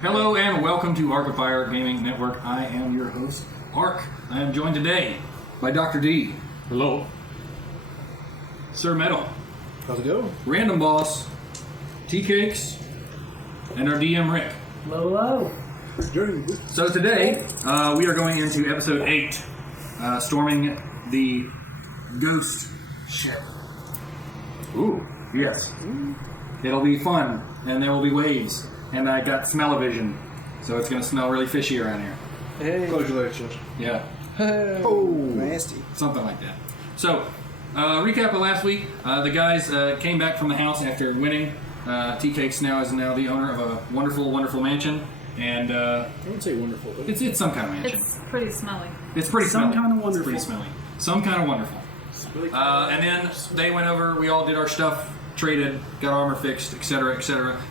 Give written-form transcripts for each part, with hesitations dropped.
Hello and welcome to Arc of Fire Gaming Network. I am your host, Arc. I am joined today by Dr. D. Hello. Sir Metal. How's it go? Random Boss. T-Cakes. And our DM Rick. Hello. So today, we are going into episode 8, storming the ghost ship. Ooh, yes. It'll be fun, and there will be waves, and I got smell-o-vision, so it's going to smell really fishy around here. Hey. Congratulations. Yeah. Hey. Oh, nasty. Something like that. So, recap of last week. The guys came back from the house after winning. T-Cakes is now the owner of a wonderful, wonderful mansion. And I wouldn't say wonderful, but it's some kind of mansion. It's pretty smelly. It's pretty Some smelly. kind of wonderful. It's pretty smelly. Some kind of wonderful. really And then they went over, we all did our stuff, traded, got armor fixed, etc.,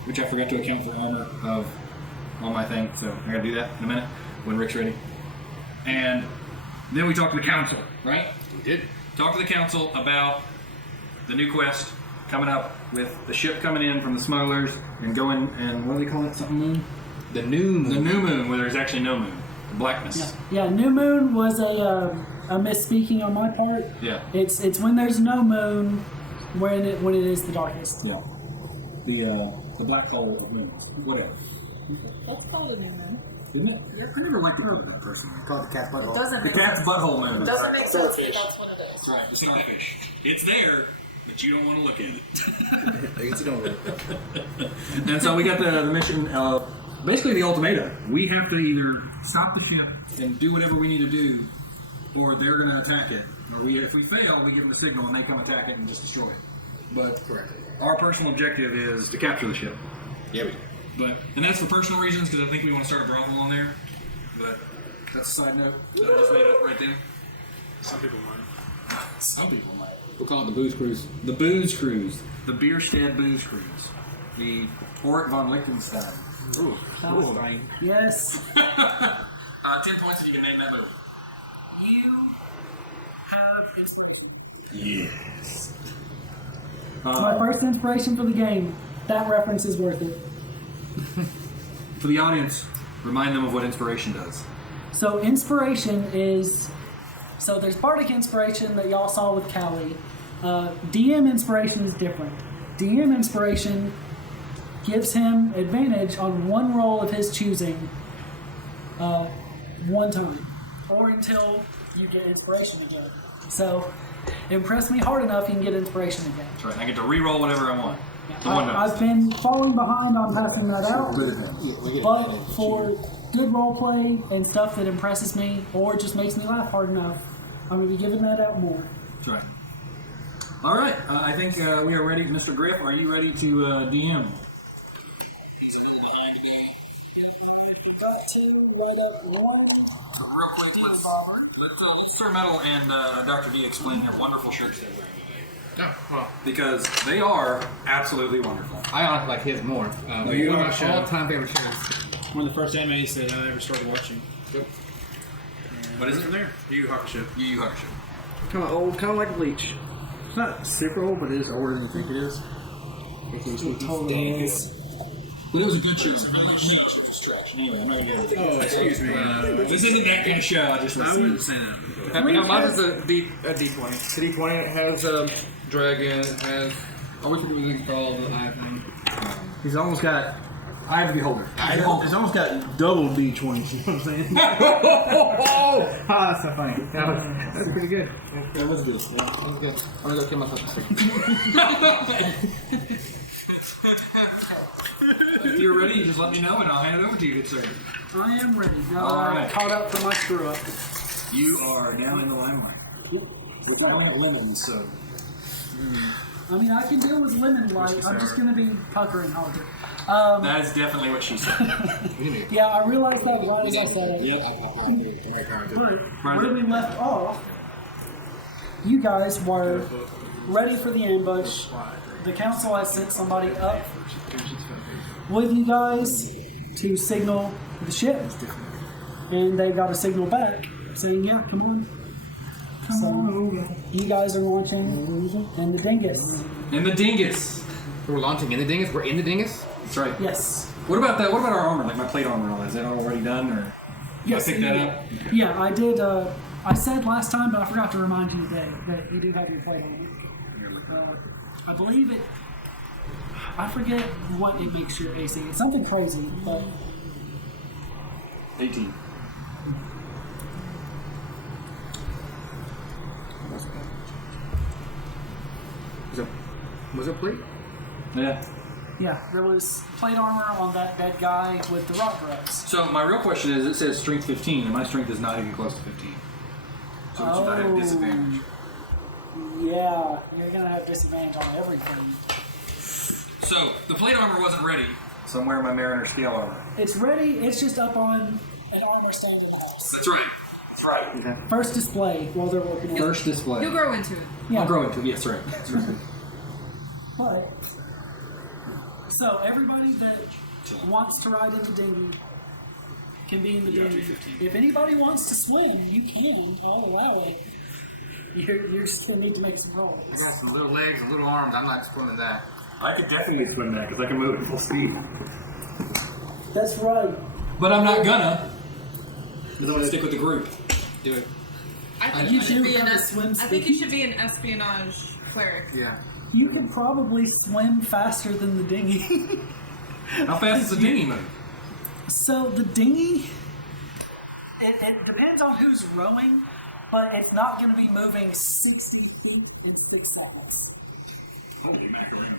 which I forgot to account for armor on my thing, so I gotta do that in a minute when Rick's ready. And then we talked to the council, right? we did. Talked to the council about the new quest coming up with the ship coming in from the smugglers and going, and what do they call it? Something moon? The new moon. The new moon, where there's actually no moon. The blackness. Yeah, new moon was a misspeaking on my part. Yeah. It's when there's no moon, when it is the darkest. Yeah. The black hole of moons. Whatever. That's called a new moon. Isn't it? I never liked the word personally. Called the cat's butthole. It doesn't The make cat's sense. butthole moon. It doesn't make sense, but Starfish. that's what it is. That's right, the starfish. It's there, but you don't want to look at it. I guess you don't really. And so we got the mission of basically the ultimatum. We have to either stop the ship and do whatever we need to do, or they're going to attack it. Or if we fail, we give them a signal and they come attack it and just destroy it. But Correct. our personal objective is to capture the ship. Yeah, we do. And that's for personal reasons, because I think we want to start a brothel on there. But that's a side note that I just made up right then. Some people might. Some people might. We'll call it the booze cruise. The Booze Cruise. The Bierstead Booze Cruise. The Horik von Liechtenstein. Ooh. Oh. Yes. 10 points if you can name that movie. You have inspiration. Yes. It's my first inspiration for the game. That reference is worth it. For the audience, remind them of what inspiration does. So inspiration is, so there's Bardic inspiration that y'all saw with Callie. DM inspiration is different. DM inspiration gives him advantage on one roll of his choosing, one time, or until you get inspiration again. So impress me hard enough, you can get inspiration again. That's right. I get to re-roll whatever I want. The one dice. I've been falling behind on passing that out, but for good role play and stuff that impresses me or just makes me laugh hard enough, I'm going to be giving that out more. That's right. All right. I think we are ready. Mr. Griff, are you ready to DM? Got to light up one. Real quick, let's Sir Metal and Dr. D explain their wonderful shirts they're wearing today. Oh, well. Because they are absolutely wonderful. I honestly like his more. you One are of my all-time favorite shows. One of the first animes that I ever started watching. Yep. What is it? From there? Yu Yu Hakusho. Yu Yu Hakusho. Kind of old, kind of like Bleach. It's not super old, but it is older than you think it is. Totally is. But it was a good show. It's a really good show. It was trash. Anyway, I'm not going to get into it. Oh, excuse me. This isn't that kind of show. I just I wouldn't say that. Mine is a D20. It's a D20. It has a dragon. It has. I wish we could call the eye thing. He's almost got. Eye of the Beholder. It's almost got double D20s. You know what I'm saying? Ah, that's so funny. That was pretty good. That was good. Yeah, that was good. I'm gonna go kill myself. If you're ready, you just let me know and I'll hand it over to you, good sir. I am ready. Now All I'm right. caught up for my screw up. You are now in the limelight. We're calling it lemons, so. I mean, I can deal with lemon light. I'm just going to be puckering harder. That is definitely what she said. Yeah, I realized that right as I said it. Where we left off, you guys were ready for the ambush. The council has sent somebody up with you guys to signal the ship. And they got a signal back saying, yeah, come on. Come on. You guys are launching in the Dingus. And the dingus. We're launching in the dingus. We're in the dingus. That's right. Yes. What about that? What about our armor? Like my plate armor and all that? Is that already done, or Yes, I picked that up? Yeah, I did. I said last time, but I forgot to remind you today that you do have your plate on. I believe it. I forget what it makes your AC. It's something crazy, but 18. Was it plate? Yeah. yeah, there was plate armor on that dead guy with the rock grubs. So my real question is, it says strength 15, and my strength is not even close to 15. So which if I have a disadvantage. Yeah, you're gonna have disadvantage on everything. So the plate armor wasn't ready. So I'm wearing my Mariner scale armor. It's ready. It's just up on an armor standard house. That's right. That's right. Okay. First display while they're working on it. First display. You'll grow into it. Yeah. I'll grow into it. Yes, right. That's right. But, so everybody that wants to ride in the dinghy can be in the dinghy. If anybody wants to swim, you can. I'll allow it. You still need to make some rolls. I got some little legs and little arms. I'm not swimming that. I could definitely swim that because I can move at full speed. That's right. But I'm not gonna. Because I'm gonna stick with the group. Do it. I think You you should do be have an a swim I think you speed. should be an espionage cleric. Yeah. You can probably swim faster than the dinghy. How fast is the dinghy move? So the dinghy, it depends on who's rowing, but it's not going to be moving 60 feet in 6 seconds.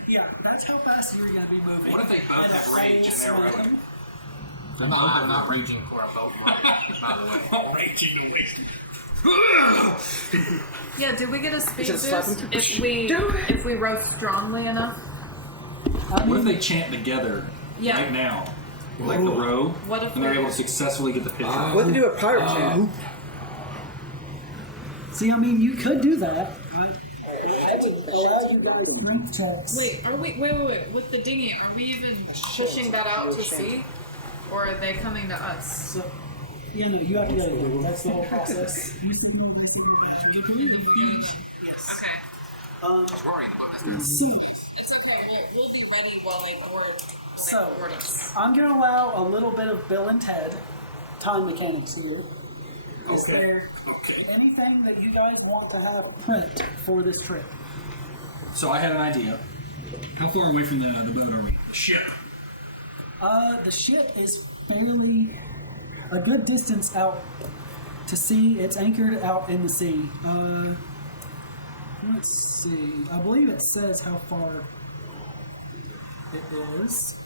Yeah, that's how fast you're going to be moving. What if they both in a have rage full and they're swim. rowing? I'm not raging for a boat, by the way. Raging to waste. Yeah, did we get a speed Just slap boost him. if we row strongly enough? What if they chant together Yeah. right now? Like the row, What if and they're we- able to successfully get the picture. What if they do a pirate chant? See, I mean, you could do that. That would allow you guys to strength checks. Wait, wait. With the dinghy, are we even pushing that out to sea? Or are they coming to us? So, yeah, no, you have to get it again. That's the whole process. You see them, they see them. You can leave the beach. Okay. See, It's okay. We'll be ready while they So- board us. I'm going to allow a little bit of Bill and Ted time mechanics here. Is there anything that you guys want to have prepped for this trip? So I had an idea. How far away from the boat are we? The ship. The ship is fairly a good distance out to sea. It's anchored out in the sea. Let's see. I believe it says how far it is.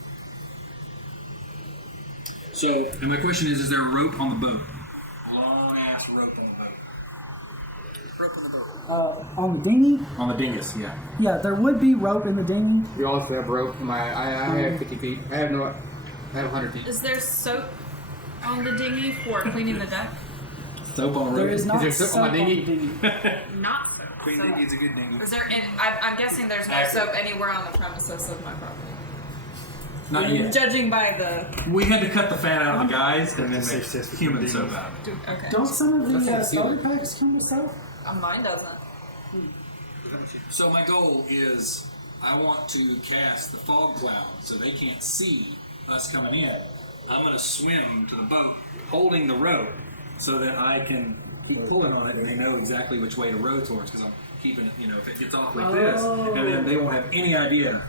So, and my question is there a rope on the boat? Long ass rope on the boat. Rope on the boat. On the dinghy? On the dingus, yeah. Yeah, there would be rope in the dinghy. We also have rope. I have 50 feet. I have 100 feet. Is there soap on the dinghy for cleaning the deck? Soap on the rope. There is not there soap soap on my dinghy? the dinghy. Not soap. Queen dingy's a good dingy. Is there? I'm guessing there's no Accurate. soap anywhere on the premises of my property. Not yet. Judging by the. We had to cut the fat out of the guys and then make human soap out of it. Dude, okay. Don't some of the That's starter concealer. packs come with soap? Mine doesn't. So my goal is I want to cast the fog cloud so they can't see us coming in. I'm going to swim to the boat holding the rope so that I can keep pulling on it and they know exactly which way to row towards because I'm keeping it, if it gets off like this, and then they won't have any idea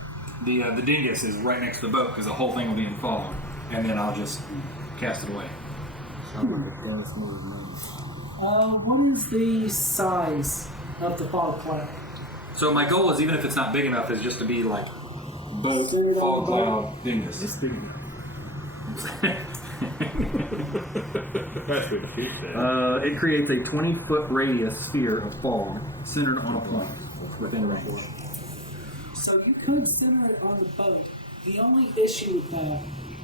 the dingus is right next to the boat because the whole thing will be in fog, and then I'll just cast it away. What is the size of the fog cloud? So my goal is, even if it's not big enough, is just to be like boat, Centered on fog the boat. cloud, dingus. It's big enough. That's what she said. It creates a 20-foot radius sphere of fog centered on a point within range. So you could center it on the boat. The only issue with that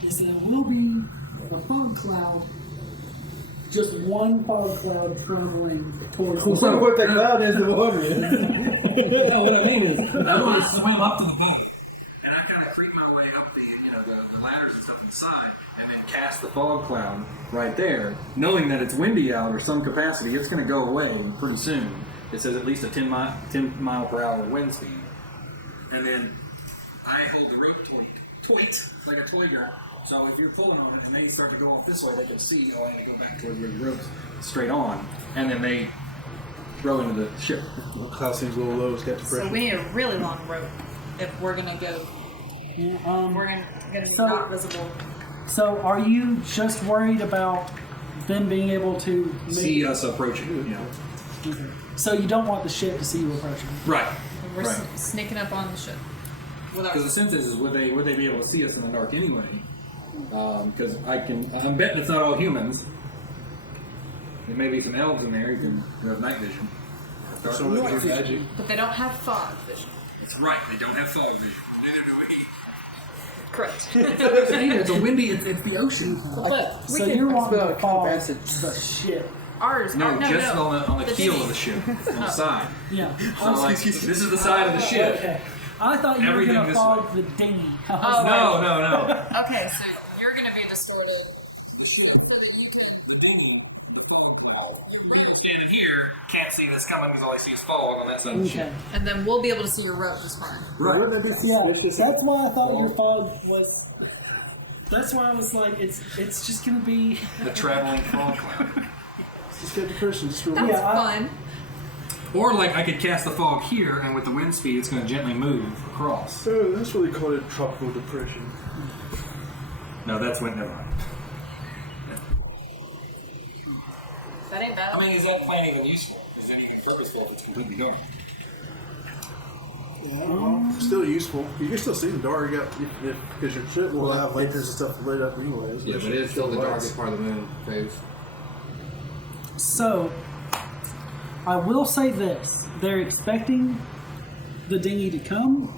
is that it will be a fog cloud, just one fog cloud traveling towards the So boat. what that cloud is, the water is. No, what I mean is, I want to swim up to the boat, and I kind of creep my way up the ladders and stuff inside, and then cast the fog cloud right there, knowing that it's windy out or some capacity. It's going to go away pretty soon. It says at least a 10 mile per hour wind speed, and then I hold the rope toy like a toy gun, So if you're pulling on it and they start to go off this way, they can see, oh, I need to go back toward where the rope's straight on, and then they row into the ship. Cloud seems a little low. It's got So we need a really long rope if we're gonna go. Yeah, We're gonna be so- not visible. So are you just worried about them being able to See us approaching, So you don't want the ship to see you approaching? Right. We're Right. sneaking up on the ship. Because the sense is, would they be able to see us in the dark anyway? Because I'm betting it's not all humans. There may be some elves in there who have night vision. So it's magic. But they don't have fog vision. That's right, they don't have fog vision. Correct. It's a windy, it's the ocean. So you're wanting to fog the ship? Ours. No, no, just no. on the keel dinghy. of the ship, on the side. Yeah. So like, this is the side of the ship. Okay. I thought you Everything were going to this fog the dinghy. Oh, No. Okay, so you're gonna be distorted. The dinghy in here can't see this coming because all I see is fog on that side of the ship. Okay. And then we'll be able to see your rope just fine. Right. Wouldn't that be Yeah, suspicious? that's why I thought your fog was. That's why I was like, it's just going to be. The traveling fog cloud. Just get the person. Just real That's Yeah, fun. Or like I could cast the fog here, and with the wind speed, it's going to gently move across. Oh, that's what they call it, tropical depression. No, that's wind. Never mind. That ain't bad. I mean, is that plan even useful? Is it even purposeful if it's completely dark? Still useful. You can still see in the dark. Because your ship will have lanterns and stuff lit up anyways. Yeah, but it's still the darkest part of the moon phase. So, I will say this. They're expecting the dinghy to come.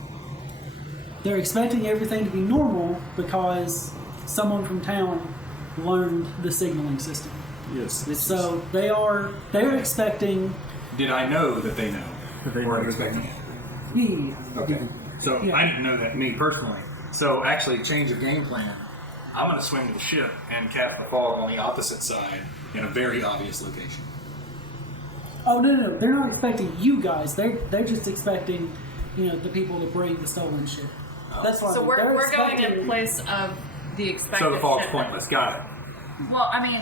They're expecting everything to be normal because someone from town learned the signaling system. Yes. So they're expecting. Did I know that they know? They Or know expecting it? Yeah. Okay. So Yeah. I didn't know that, me personally. So actually, change of game plan. I'm going to swing to the ship and cast the fog on the opposite side in a very obvious location. Oh no! They're not expecting you guys. They're just expecting, the people to bring the stolen shit. That's why. So we're going expecting- in place of the expected. So the fog's ship. pointless. Got it. Well, I mean,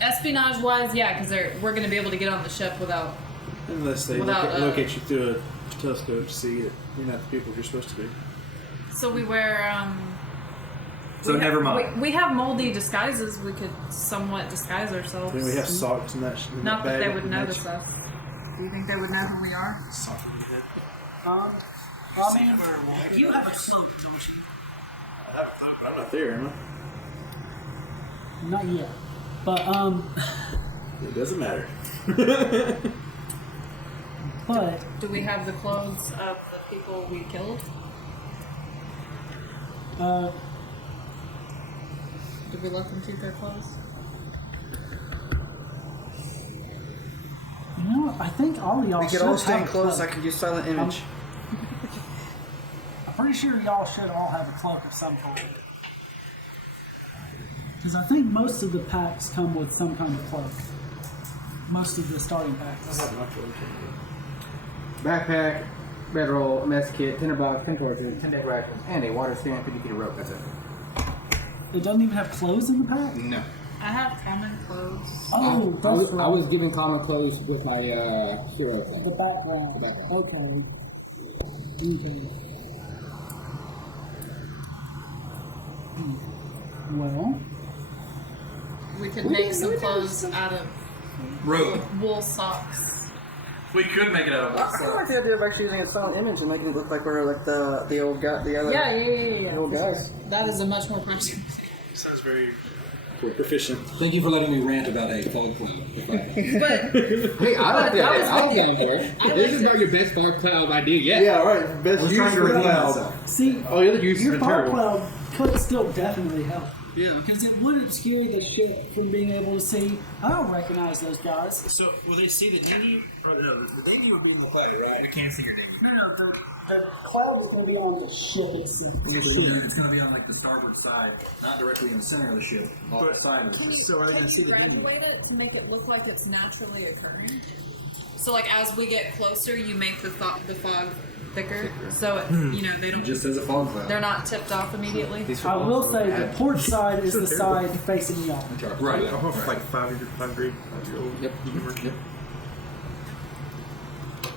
espionage-wise, yeah, because we're going to be able to get on the ship without. Unless they Without, look at you through a telescope to see that you're not the people you're supposed to be. So we wear. So never mind. We have moldy disguises. We could somewhat disguise ourselves. Then we have socks and that. in Not that bag they would match. notice us. Do you think they would know who we are? I mean, you have a cloak, don't you? I'm not there, am I? Not yet, but It doesn't matter. but Do we have the clothes of the people we killed? Did we let them keep their clothes? I think all of y'all We should could all stay in have close. a I cloak. could use silent image. I'm pretty sure y'all should all have a cloak of some kind. Because I think most of the packs come with some kind of cloak. Most of the starting packs. Backpack, bedroll, mess kit, tinderbox, 10 torches, 10 deck rations, and a water stand, 50 feet of rope. That's it. It doesn't even have clothes in the pack? No. I have common clothes. Oh, that's right. I was given common clothes with my hero. The background. Okay. Well, We could make some clothes out of Rope. wool socks. We could make it out of I kind of like the idea of actually using a silent image and making it look like we're like the old guy, the other Yeah. the old guys. That is a much more practical. Sounds very proficient. Thank you for letting me rant about a fog cloud. But Hey, I like that. I was down for it. This is not your best fog cloud idea yet. Yeah, all right. Best use trying to for the redeem cloud. myself. see, Oh, the other use your has been fog terrible. cloud could still definitely help. Yeah. Because it would obscure the shit from being able to see. I don't recognize those guys. So, will they see the dinghy? Or the dinghy would be in the Right, you can't see your name. No, the cloud is going to be on the ship itself. It's going to be on like the starboard side, not directly in the center of the ship, off the side of the ship. So are they going to see the dinghy? graduate it to make it look like it's naturally occurring? So, like, as we get closer, you make the fog thicker, so it, they don't. Just as a fog cloud. They're not tipped off immediately. I will say the port side is the side facing y'all. Right. Like 5 degree. Yep. Yep.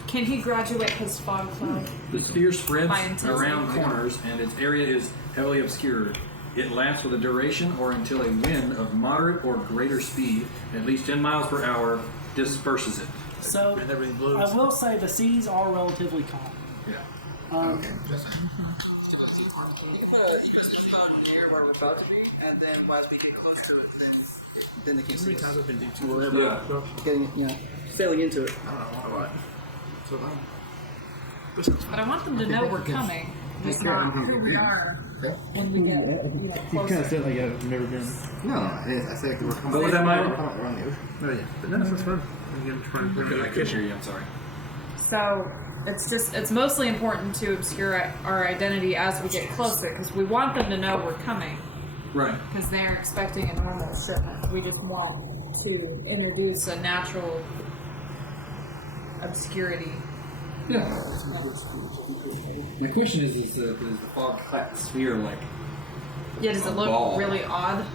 Can he graduate his fog cloud? The sphere spreads By intensity. around corners, and its area is heavily obscured. It lasts with a duration or until a wind of moderate or greater speed, at least 10 miles per hour, disperses it. So And everything blows. I will say the seas are relatively calm. Yeah. You can put a spell near where we're about to be, and then as we get closer, then they can How many see times us. I've been deep Getting, sailing into it. A lot. So But I want them to know we're coming, just not who we are when we get closer. said like I've never been. No, I said we're coming. What was that, Mike? Around the ocean. Oh yeah, but no, that's fun. Again, I couldn't hear you, I'm sorry. So it's mostly important to obscure our identity as we get closer, because we want them to know we're coming, Right. because they're expecting a normal shipment. We just want to introduce a natural obscurity. Yeah. The question is the fog cloud sphere like? Yeah, does it look Ball. really odd?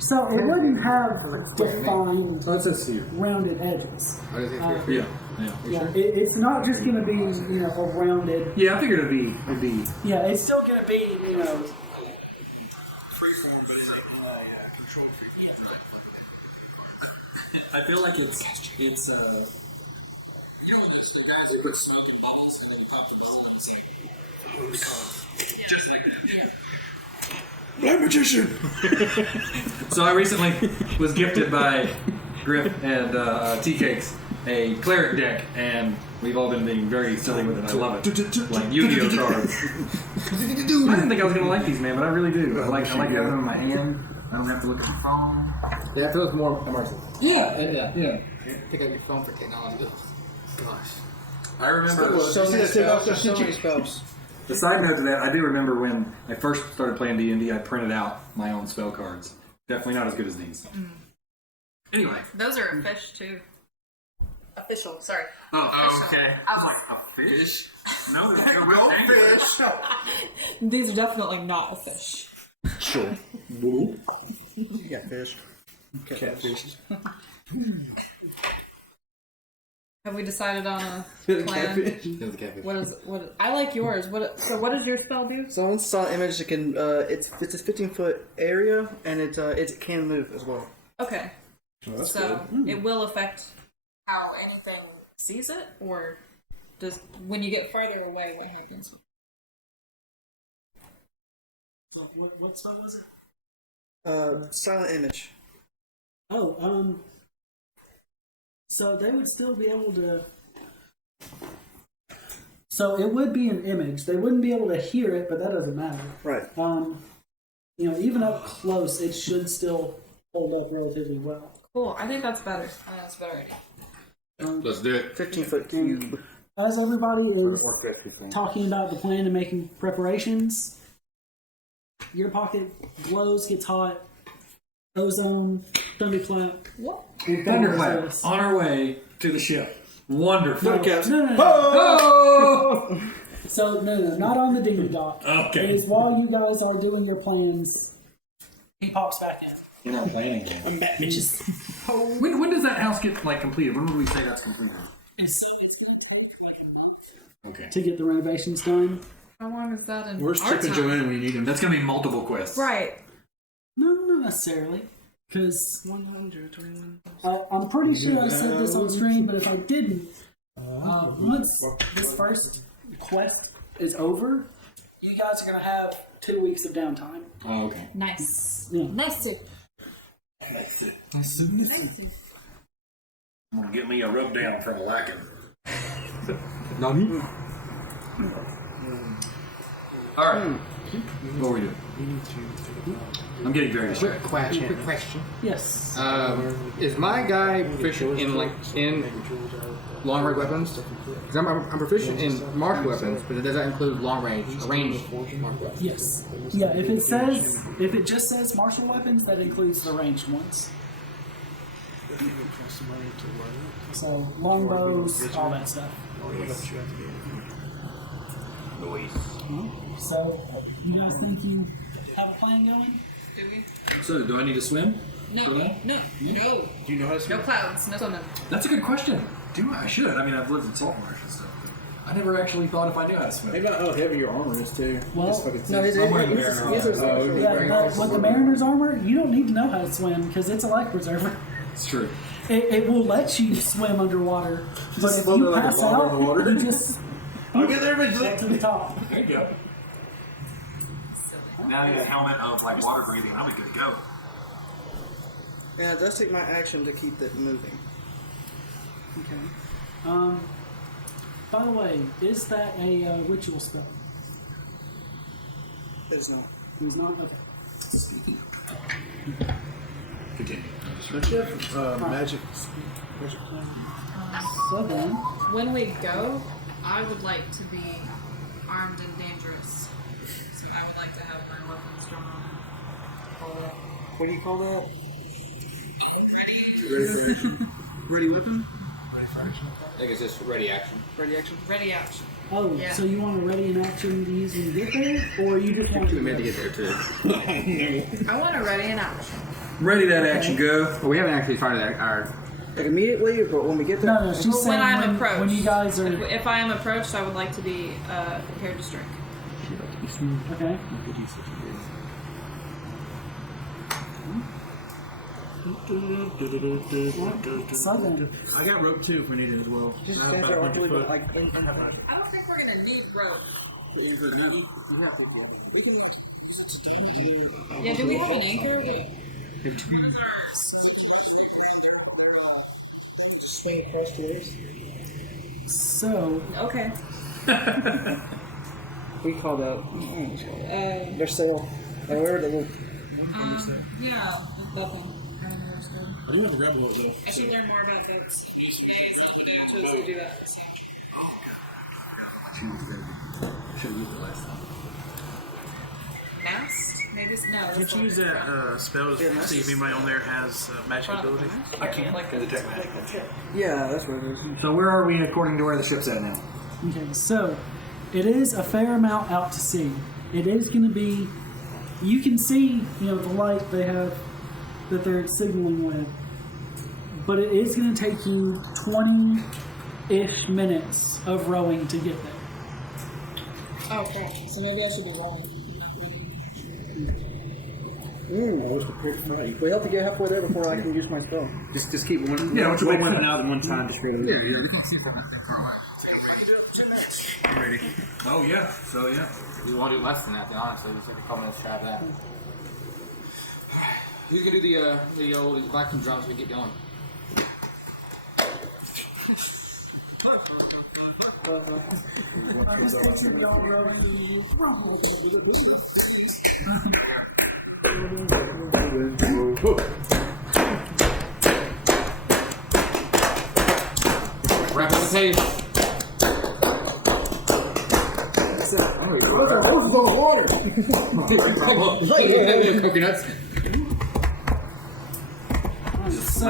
So it wouldn't have defined Oh, it's a sphere. rounded edges. Yeah. Yeah, it's not just going to be a rounded. Yeah, I figured it'd be. Yeah, it's still going to be Freeform, but is it control? I feel like it's you know the guys who put smoke in bubbles and then you pop the bubble and it's like Just like that. Yeah. I'm a magician. So I recently was gifted by Griff and Tea Cakes a cleric deck, and we've all been being very silly with it. I love it. Like Yu-Gi-Oh cards. I didn't think I was gonna like these, man, but I really do. I like having them in my hand. I don't have to look at the phone. Yeah, it feels more immersive. Yeah. Pick up your phone for technology. Gosh. I remember. So many spells. The side note to that, I do remember when I first started playing D&D, I printed out my own spell cards. Definitely not as good as these. Anyway. Those are a fish too. Official, sorry. Oh, Okay. I was like, a fish? No, there's no Goldfish. these are definitely not a fish. Sure. You got fish. Catfish. Have we decided on a plan? What I like yours. What does your spell do? So on saw image, it can it's a 15-foot area, and it can move as well. Okay. So it will affect how anything sees it, or does when you get farther away, what happens? What spell was it? Silent image. Oh, so they would still be able to. So it would be an image. They wouldn't be able to hear it, but that doesn't matter. Right. Even up close, it should still hold up relatively well. Cool. I think that's better. I think that's a better idea. Let's do it. 15-foot cube. As everybody is talking about the plan and making preparations, your pocket glows, gets hot, ozone, thunderclap, What? and Thunderclap on our way to the ship. Wonderful. No. Oh! So, no, not on the dinghy dock. Okay. It is while you guys are doing your plans, he pops back in. You're not planning it. I'm back, bitches. When does that house get completed? When would we say that's completed? It's going to take like a month Okay. to get the renovations done. How long is that in Where's our Chip and time? Joanna when you need them? That's gonna be multiple quests. Right. No, not necessarily. Because 121. I'm pretty sure I said this on stream, but if I didn't, once this first quest is over, you guys are going to have 2 weeks of downtime. Oh, okay. Nice. Yeah. Nice. I'm gonna get me a rub down from a lacking. Nani? Alright. What are we doing? I'm getting very distracted. Quick question. Yes. Is my guy proficient in long range weapons? Because I'm proficient in martial weapons, but does that include long range, ranged martial weapons? Yes. Yeah, if it just says martial weapons, that includes the ranged ones. So, longbows, all that stuff. So, you guys think you have a plan going? Do we? So, do I need to swim? No. For No. that? No. Do you know how to swim? No clouds. No sun. That's a good question. Do I? I should. I mean, I've lived in Saltmarsh and stuff. But I never actually thought if I knew how to swim. Think about how heavy your armor is too. Well, Just fucking No, six. it's I'm wearing the it's- Mariner it's- armor. Yeah, but with the Mariner's armor, you don't need to know how to swim because it's a life preserver. It's true. It will let you swim underwater, but if float you there like a pass ball out, in the water. you just I'll get there get eventually. to the top. There you go. Now I need a helmet of like water breathing, and I'll be good to go. Yeah, it does take my action to keep it moving. Okay. By the way, is that a ritual spell? It's not. It's not? Okay. Speaking continue. Don't you have magic? So then, When we go, I would like to be armed and dangerous. So I would like to have my weapons drawn. What do you call that? Ready weapon? I think it's just ready action. Ready action? Ready action. oh, Yeah. so you want to ready in action to use when you get there, or you just want We to meant to get there too. I want to ready an action. Ready that action, go. Well, we haven't actually started our. Like immediately, but when we get there. No, she's But saying when I'm approached. when you guys are If I am approached, I would like to be prepared to strike. okay. So then, I got rope too if we need it as well. Just I have stand about there 20 awkwardly, foot. but like in front of her. I don't think we're gonna need rope. Yeah, do we have an anchor? Swing across the ice. so Okay. We called out. Their sail. Or where they look. Yeah, nothing. I do want to grab a rope though. I should learn more about boats. Actually do that. Should have used it last time. Mast? Maybe no. Can't you use that spell to see if anybody on there has magic ability? I can. Like detect magic. Yeah, that's what it is. So where are we according to where the ship's at now? okay, so it is a fair amount out to sea. It is going to be. You can see, the light they have that they're signaling with, but it is going to take you 20-ish minutes of rowing to get there. Oh, crap. So maybe I should be rolling. I was prepared to fight. We have to get halfway there before I can use my spell. Just keep one. Yeah, what's your One weapon? out and one time to straight over. I'm ready. Oh yeah. So yeah. We want to do less than that, then, honestly. Just like a couple minutes to try that. Who's gonna do the old vacuum drum so we get going? Wrap up the tape. Coconuts. So,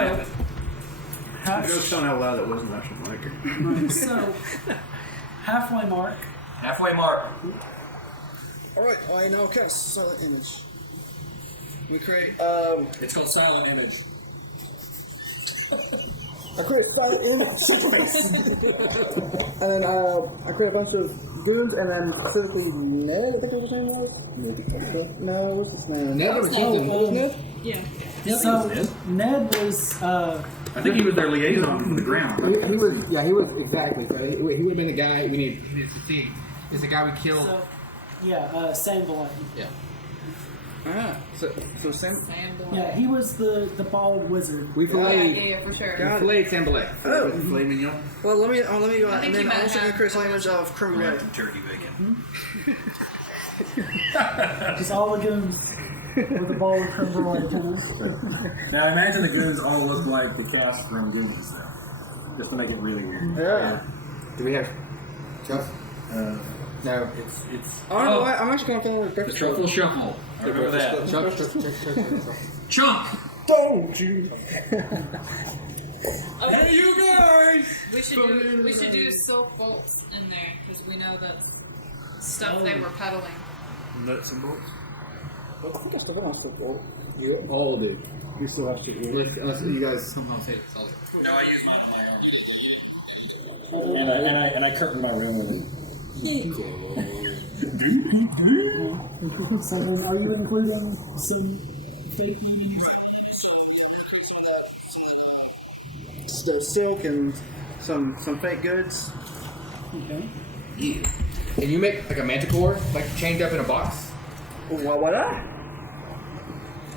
I just don't out loud that wasn't actually like it. so halfway mark. Halfway mark. Alright, I now cast Silent Image. We create, It's called silent image. I create a Silent Image. Shut your face! And then, I create a bunch of goons, and then specifically Ned, I think his name was? No, what's his name? Ned was something. Ned? Yeah. So Ned was. I think he was their liaison from the ground. He was, yeah, he was, exactly. So he would have been the guy we needed to see. Is the guy we killed. So, yeah, Sam Belay. Yeah. Ah, so Sam. Yeah, he was the bald wizard. We Yeah, filleted, yeah, for sure. Got it. filleted Sambalay. Oh, Flaming y'all. well, let me go I out, think and you then might I'm also going to have- create Silent Image of Crew Red. Turkey bacon. Just all the goons with the bald criminal lieutenant. Now imagine the goons all look like the cast from Goonies, though. Just to make it really weird. Yeah. Do we have Chuck? No, it's Oh, no, I'm actually going to fill in the breakfast. Truffle shuffle. Remember that. Chuck. Chunk! Don't you? Hey, you guys! We should do silk bolts in there because we know that stuff they were peddling. Nuts and bolts. I think I still got my stick bolt. You all do. You still have to. Unless you guys somehow say it's solid. No, I use mine on my own. And I curtain my room with it. So then are you including some fake So silk and some fake goods. Okay. Can you make like a manticore, like chained up in a box? What?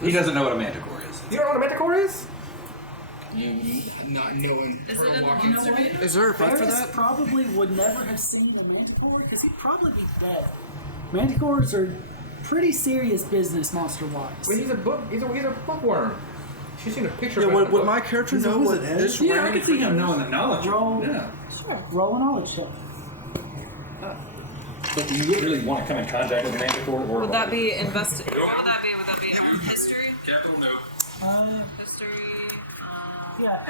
He doesn't know what a manticore is. You don't know what a manticore is? You not knowing. Is it in the walking. monster manual? Is there a fight for Ferris that? probably would never have seen a manticore because he'd probably be dead. Manticores are pretty serious business monster-wise. Well, he's a bookworm. She's seen a picture Yeah, of would book. my character know what this Yeah, I ring can see him knowing the knowledge. Roll. Yeah. Roll a knowledge check. So do you really want to come in contact with a manticore? Or Would that be invested? What would that be? Would that be history? Capital no. History. Yeah.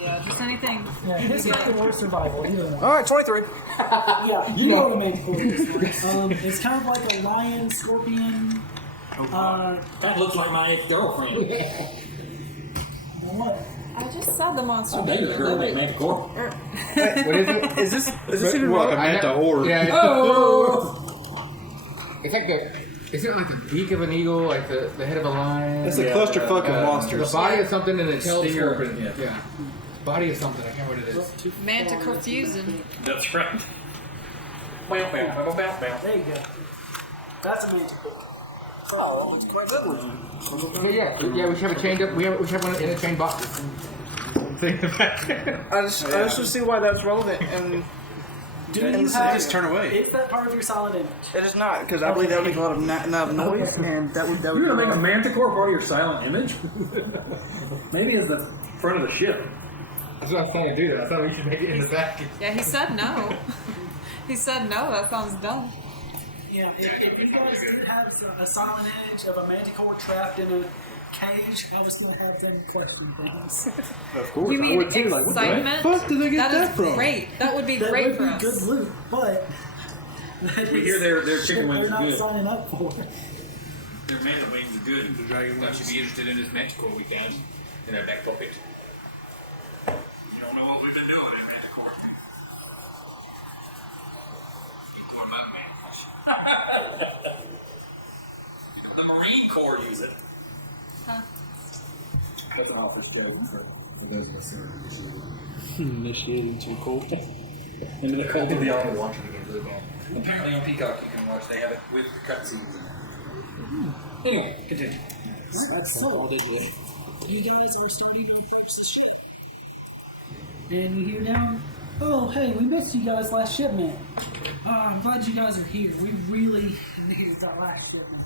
Yeah, just anything. Yeah, history or survival. Either one. Alright, 23. Yeah, you know what a manticore is. It's kind of like a lion, scorpion. That looks like my girlfriend. What? I just said the monster. I dated a girl named Manticore. What is it? Is this even What, a relevant? manta-horde. Yeah. It's like the. Is it like the beak of an eagle, like the head of a lion? It's a clusterfuck of The monsters. body of something and the tail of a Stinger, scorpion. yeah. Yeah. Body of something. I can't remember what it is. Manticore fusion. That's right. There you go. That's a manticore. Oh, that looks quite good. Yeah. We should have a chained up. We should have one in a chain box. I just don't see why that's relevant. And Do you just have? turn away. Is that part of your solid image? it is not, because I believe that would make a lot of noise, and that would. You're gonna make a manticore part of your silent image? Maybe as the front of the ship. That's what I was trying to do. That. I thought we should make it in the back. Yeah, he said no. He said no. That sounds dumb. Yeah, if you guys did have a silent image of a manticore trapped in a cage, I was gonna have them question things. Of course. You I mean would too. Like, what the excitement? fuck did they get That that is from? great. That would be That great would for be us. good loot, but that We is hear their chicken shit wings they're are not good. signing up for. Their mantle wings are good. The dragon Thought wings. you'd be interested in this Manticore we found in our back pocket. You don't know what we've been doing in Manticore. Manticore, my man. The Marine Corps use it. That's an office joke. Initiating to cult. Into the cult of the army watching again. Apparently on Peacock you can watch. They have it with cutscenes in it. Anyway, continue. So, you guys are starting to fix the ship. And you hear down, oh, hey, we missed you guys last shipment. I'm glad you guys are here. We really needed that last shipment.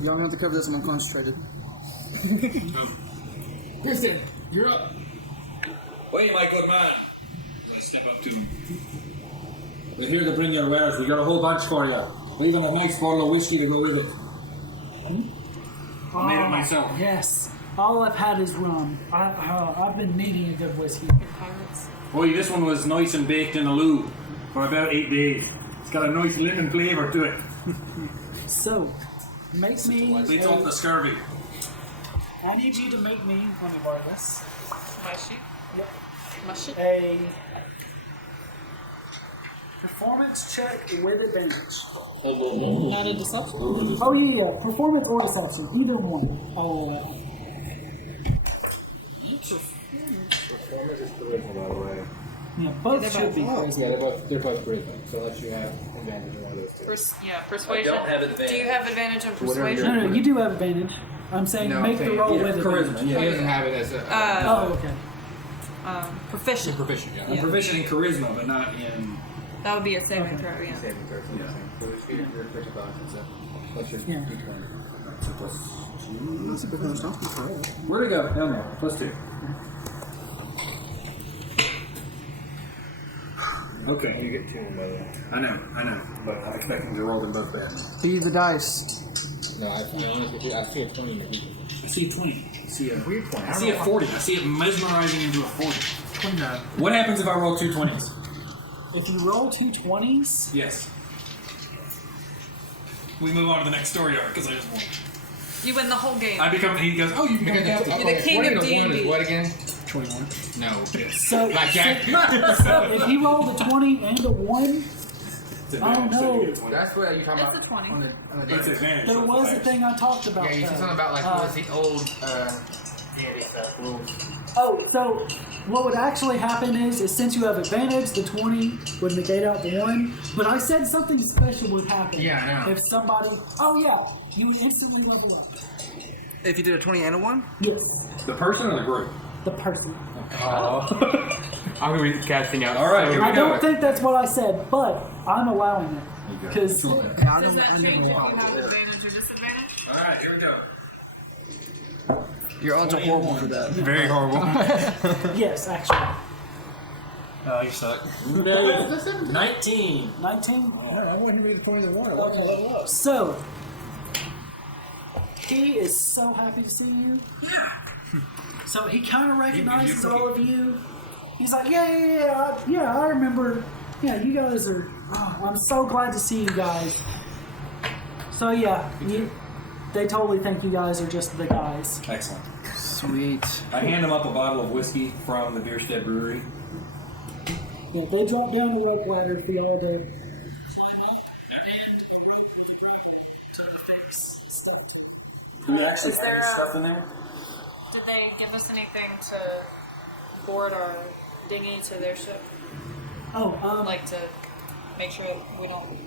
Y'all gonna have to cover this. I'm concentrated. Kristen, you're up. Wait, my good man. I step up to him. We're here to bring your wares. We got a whole bunch for you. Even a nice bottle of whiskey to go with it. I made it myself. Yes. All I've had is rum. I've been needing a good whiskey. Pirates. Boy, this one was nice and baked in a loo for about 8 days. It's got a nice lemon flavour to it. So, make me. Leads off the scurvy. I need you to make me, let me borrow this, My sheep. Yep. My sheep. a performance check with advantage. Not a deception. Oh, yeah. Performance or deception. Either one. Oh, Performance is charisma, by the way. yeah, both should be. Yeah, they're both charisma, so unless you have advantage in one of those two. Persuasion. don't have advantage. Do you have advantage on Whatever persuasion? No, you do have advantage. I'm saying No, make I'm the saying, roll yeah, with Charisma, advantage. He doesn't have it as a. Oh, okay. Proficient. proficient, yeah. I'm proficient in charisma, but not in. That would be your saving throw, yeah. Saving throw, so Yeah. so it's your critical bonus, so let's just Yeah. That's a big one. Don't be correct. Where'd it go? Elmer, +2. Okay. You get 2 by the way. I know. But I'm expecting to roll them both bad. Use the dice. No, I honestly, I see a 20 in your people. see a 20. I see a Weird point. I see a 40. I see it mesmerizing into a 40. 29. What happens if I roll 2 20s? If you roll 2 20s, Yes. We move on to the next story arc because I just won. You win the whole game. I become. He goes, oh, you become captain. You're the king of D&D. What again? 21. No. so, Blackjack. so if he rolled a 20 and a 1, oh no. That's what you're talking It's about. the 20. On the It's advantage. There was a thing I talked about. Yeah, you said though. something about like what was the old D&D stuff rules. Oh, so what would actually happen is since you have advantage, the 20 would negate out the 1. But I said something special would happen. Yeah, I know. If somebody, oh yeah, you would instantly level up. If you did a 20 and a 1? Yes, The person or the group? the person. I'm gonna be casting out. All right, here we I go. don't think that's what I said, but I'm allowing it because Does that change if you have advantage or disadvantage? All right, here we go. Your odds are horrible for that. Very horrible. yes, actually, Oh, you suck. 19. 19. I wouldn't be the 20 and 1. I wasn't level up. So he is so happy to see you. So he kind of recognizes all of you. He's like, yeah, I remember. Yeah, you guys are. Oh, I'm so glad to see you guys. So yeah, they totally think you guys are just the guys. Excellent. Sweet. I hand him up a bottle of whiskey from the Bierstead Brewery. Yeah, they drop down the rope ladder for y'all to climb up, and a rope with a grapple to the face start to. You actually Is there stuff in there? Did they give us anything to board our dinghy to their ship? Oh, Like to make sure we don't.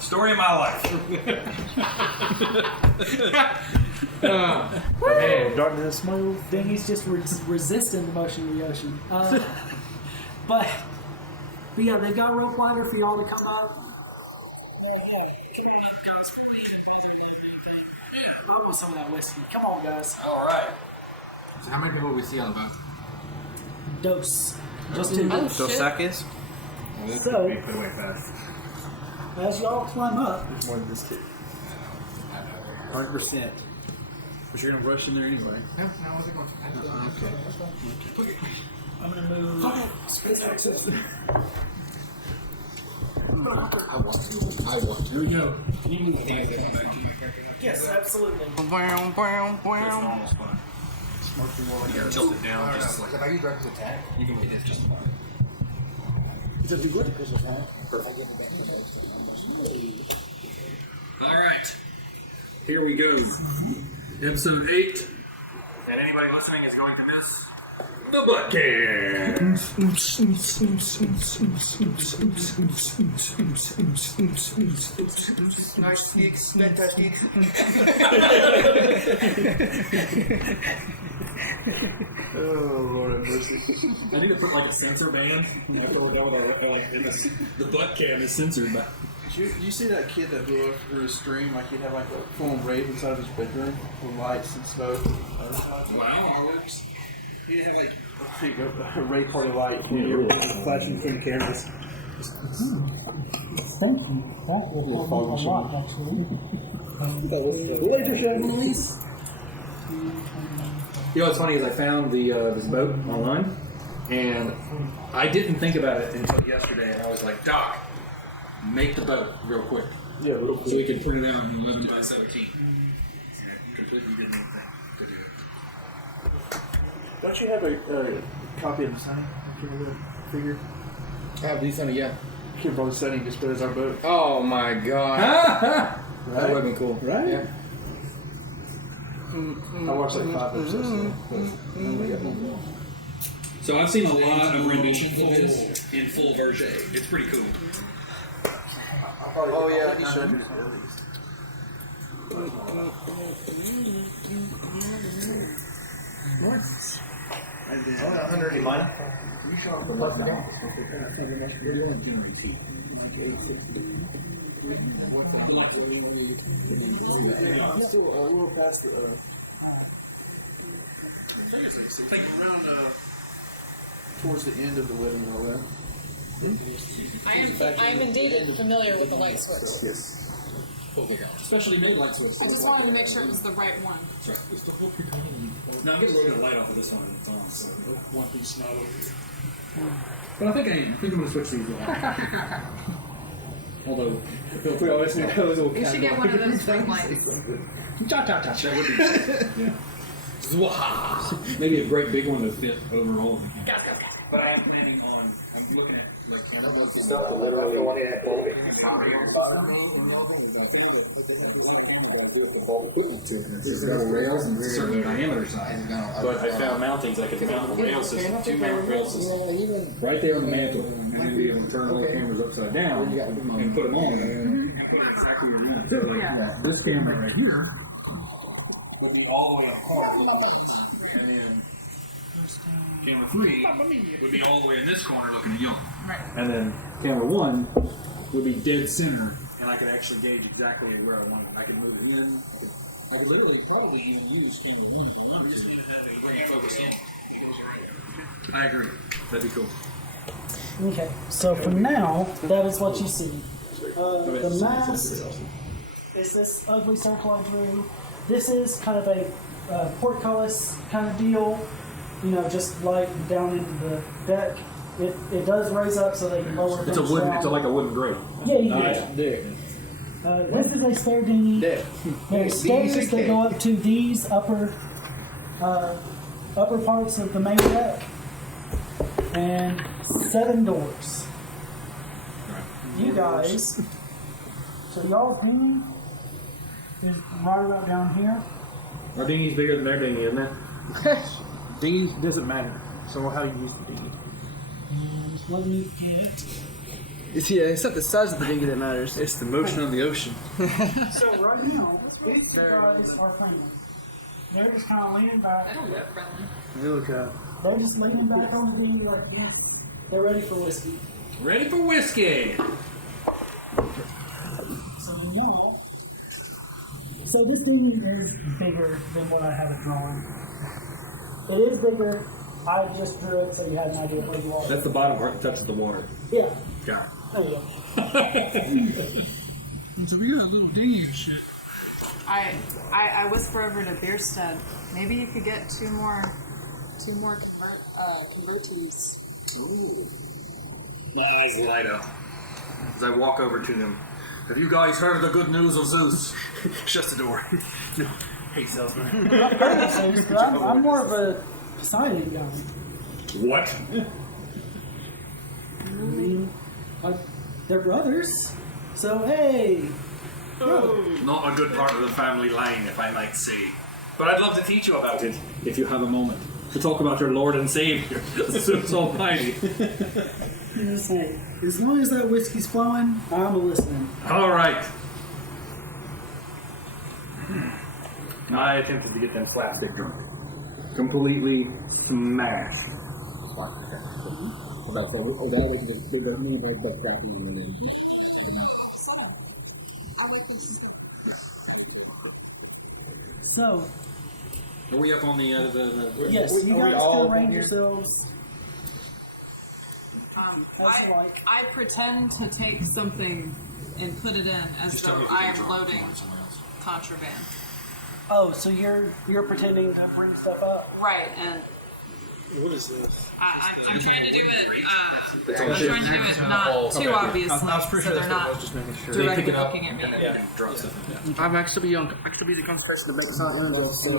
Story of my life. Man. Darkness, smile. then he's just resisting the motion of the ocean. But yeah, they've got a rope ladder for y'all to come up. I want some of that whiskey. Come on, guys. All right. So how many people we see on the boat? Dose. Just 2. Oh, So shit. Sakis? So, Put away fast. as y'all climb up, There's more than this too. 100%. But you're gonna rush in there anyway. No, I wasn't going to. I'm gonna move. Space access. Here we go. Can you move the thing that come back to you? Yes, absolutely. Wow, wow, wow. Yeah, tilt it down. Just like If I use reckless attack, you can make this. Is that too good? All right. Here we go. Episode 8. And anybody listening is going to miss the butt can. Nice geeks, fantastic. Oh, Lord have mercy. I need to put like a sensor band. Like in the butt cam is censored, but Did you see that kid that blew up through his stream? Like he'd have like a full rave inside of his bedroom with lights and smoke. wow. He'd have like a rave party light flashing from the cameras. Thank you. That will help a lot, actually. Laser show. You know what's funny is I found the this boat online, and I didn't think about it until yesterday, and I was like, Doc, make the boat real quick. Yeah, real So we can print it out in 11 by 17. Completely didn't think to do it. Don't you have a copy of the Sunny? Figure? I have these on it, yeah. Kid brought the Sunny just put it as our boat. Oh my god. That would have been cool. Right? Yeah. I watched like 5 episodes. So I've seen a lot of renditions of this in full version. It's pretty cool. Oh yeah, he showed me. Still a little past the. Think around towards the end of the living room there. I am indeed familiar with the light switch. Yes. Especially no light switch. I just wanted to make sure it was the right one. Now I'm getting a little bit of light off of this one at the time, so One piece not over. But I think I'm going to switch these off. Although, if we always need those little You should get one of those ring lights. that would be yeah. Maybe a great big one to fit over all of them. But I am planning on, I'm looking at, like, I don't know if it's certain diameter size. But I found mountings, I could mount a rail system, 2 mount rail systems. Right there on the mantle, and then be able to turn all the cameras upside down and put them on. This camera right here will be all the way up and camera 3 would be all the way in this corner looking at you. Right. And then camera 1 would be dead center, and I could actually gauge exactly where I want it. I can move it in. I would really probably even use I agree. That'd be cool. Okay, so for now, that is what you see. The mast is this ugly circle I drew. This is kind of a portcullis kind of deal, you know, just like down into the deck. It does raise up so they can lower It's a things wooden. down. It's like a wooden grate. Yeah. This is a spare dinghy. There's stairs that go up to these upper parts of the main deck, and 7 doors. You guys, so y'all's dinghy is right about down here. Our dinghy's bigger than their dinghy, isn't it? Dinghy doesn't matter. So how you use the dinghy? Let me It's not the size of the dinghy that matters. It's the motion of the ocean. So right now, these two guys are friendly. They're just kind of leaning back. Look, They're just leaning back on the dinghy right here. They're ready for whiskey. Ready for whiskey. So this dinghy is bigger than what I have it drawn. It is bigger. I just drew it so you had an idea where you are. That's the bottom part that touches the water. Yeah. Got it. There you go. So we got a little dinghy and shit. I whisper over to Bierstead. Maybe you could get two more convertees. My eyes light up as I walk over to them. Have you guys heard the good news of Zeus? Shuts the door. Hey, salesman. I'm more of a Poseidon guy. What? I mean, they're brothers. So, hey. Not a good part of the family line, if I might say. But I'd love to teach you about it, if you have a moment. To talk about your Lord and Savior, Zeus Almighty. As long as that whiskey's flowing, I'm listening. All right. My attempt is to get them plastic drunk. Completely smashed. So, Are we up on the yes, you guys can arrange yourselves. I pretend to take something and put it in as though I am loading contraband. Oh, so you're pretending to bring stuff up? Right, and What is this? I'm trying to do it. I'm trying to do it not too obviously, I was pretty so sure they're that's what I not was just making sure. directly looking at me. drop stuff in. I'm actually the kind of person that makes out angels, so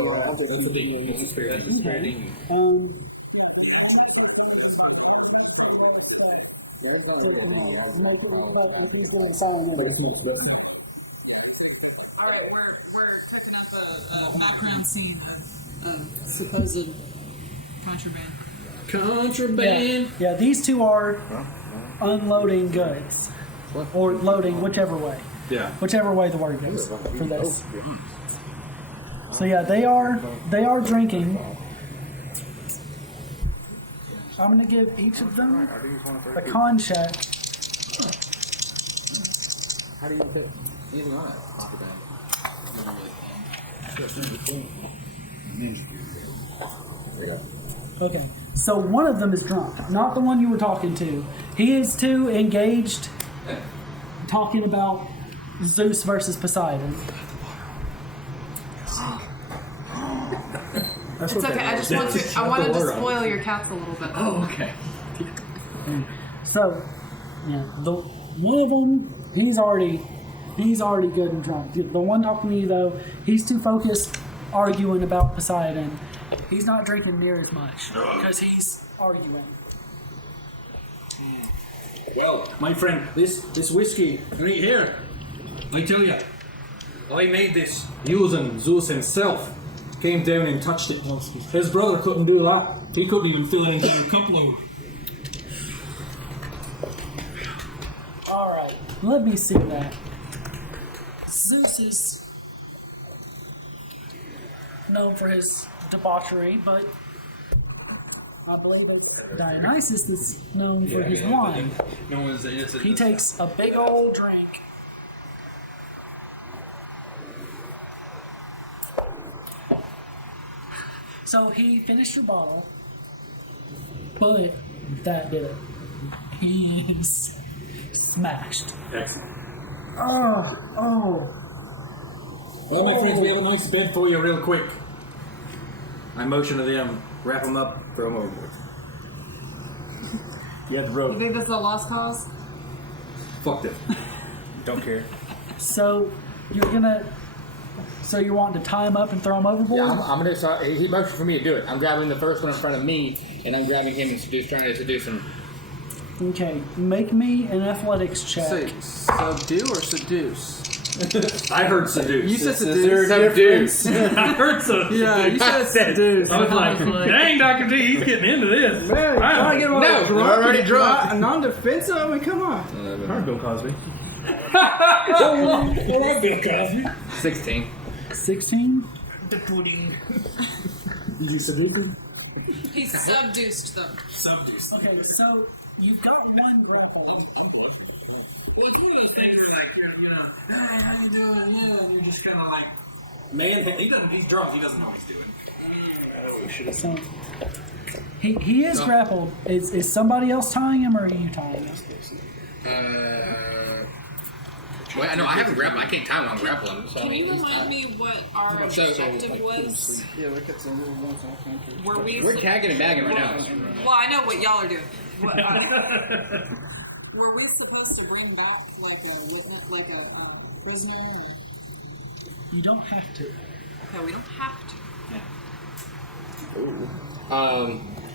A background scene of supposed contraband. Yeah, these two are unloading goods. Or loading, whichever way. Yeah. Whichever way the word goes for this. So yeah, they are drinking. I'm gonna give each of them a con check. How do you put anything on it? Contraband. Okay, so one of them is drunk, not the one you were talking to. He is too engaged talking about Zeus versus Poseidon. It's okay. I wanted to spoil your cats a little bit. Oh, okay. So, yeah, the one of them, he's already good and drunk. The one talking to you though, he's too focused arguing about Poseidon. He's not drinking near as much because he's arguing. Well, my friend, this whiskey right here, I tell you, I made this using Zeus himself. Came down and touched it once. His brother couldn't do that. He couldn't even fill it into a couple of. Alright, let me see that. Zeus is known for his debauchery, but I believe that Dionysus is known for his wine. No one's saying He takes a big old drink. So he finished your bottle, but that did it. He's smashed. Excellent. Oh. Well, my friends, we have a nice bed for you real quick. I motion to them, wrap them up, throw them overboard. Yeah, the You road. think this is a lost cause? Fuck it. Don't care. So you're wanting to tie him up and throw him overboard? Yeah, I'm gonna. So he motioned for me to do it. I'm grabbing the first one in front of me, and I'm grabbing him and trying to seduce him. Okay, make me an athletics check. Subdue or seduce? I heard seduce. You said Is seduce. there a difference? I heard seduce. Yeah, you said seduce. I was like, dang, Dr. D, he's getting into this. Man, Wow. trying to get him all No, drunk. we're already drunk. Non-defensive? I mean, come on. Heard Bill Cosby. 16. 16? Is he seduced? He seduced them. Subduced. Okay, so you've got one grapple. Hey, how you doing? Yeah, and you're just kind of like, man, he's drunk. He doesn't know what he's doing. So he is grappled. Is somebody else tying him or are you tying him? Well, no, I haven't grappled. I can't tie him on grappling. So Can you remind me what our objective was? Yeah, look at some little ones off country. Were we? We're tagging and bagging right now. Well, I know what y'all are doing. Were we supposed to bring back like a prisoner? You don't have to. Okay, we don't have to.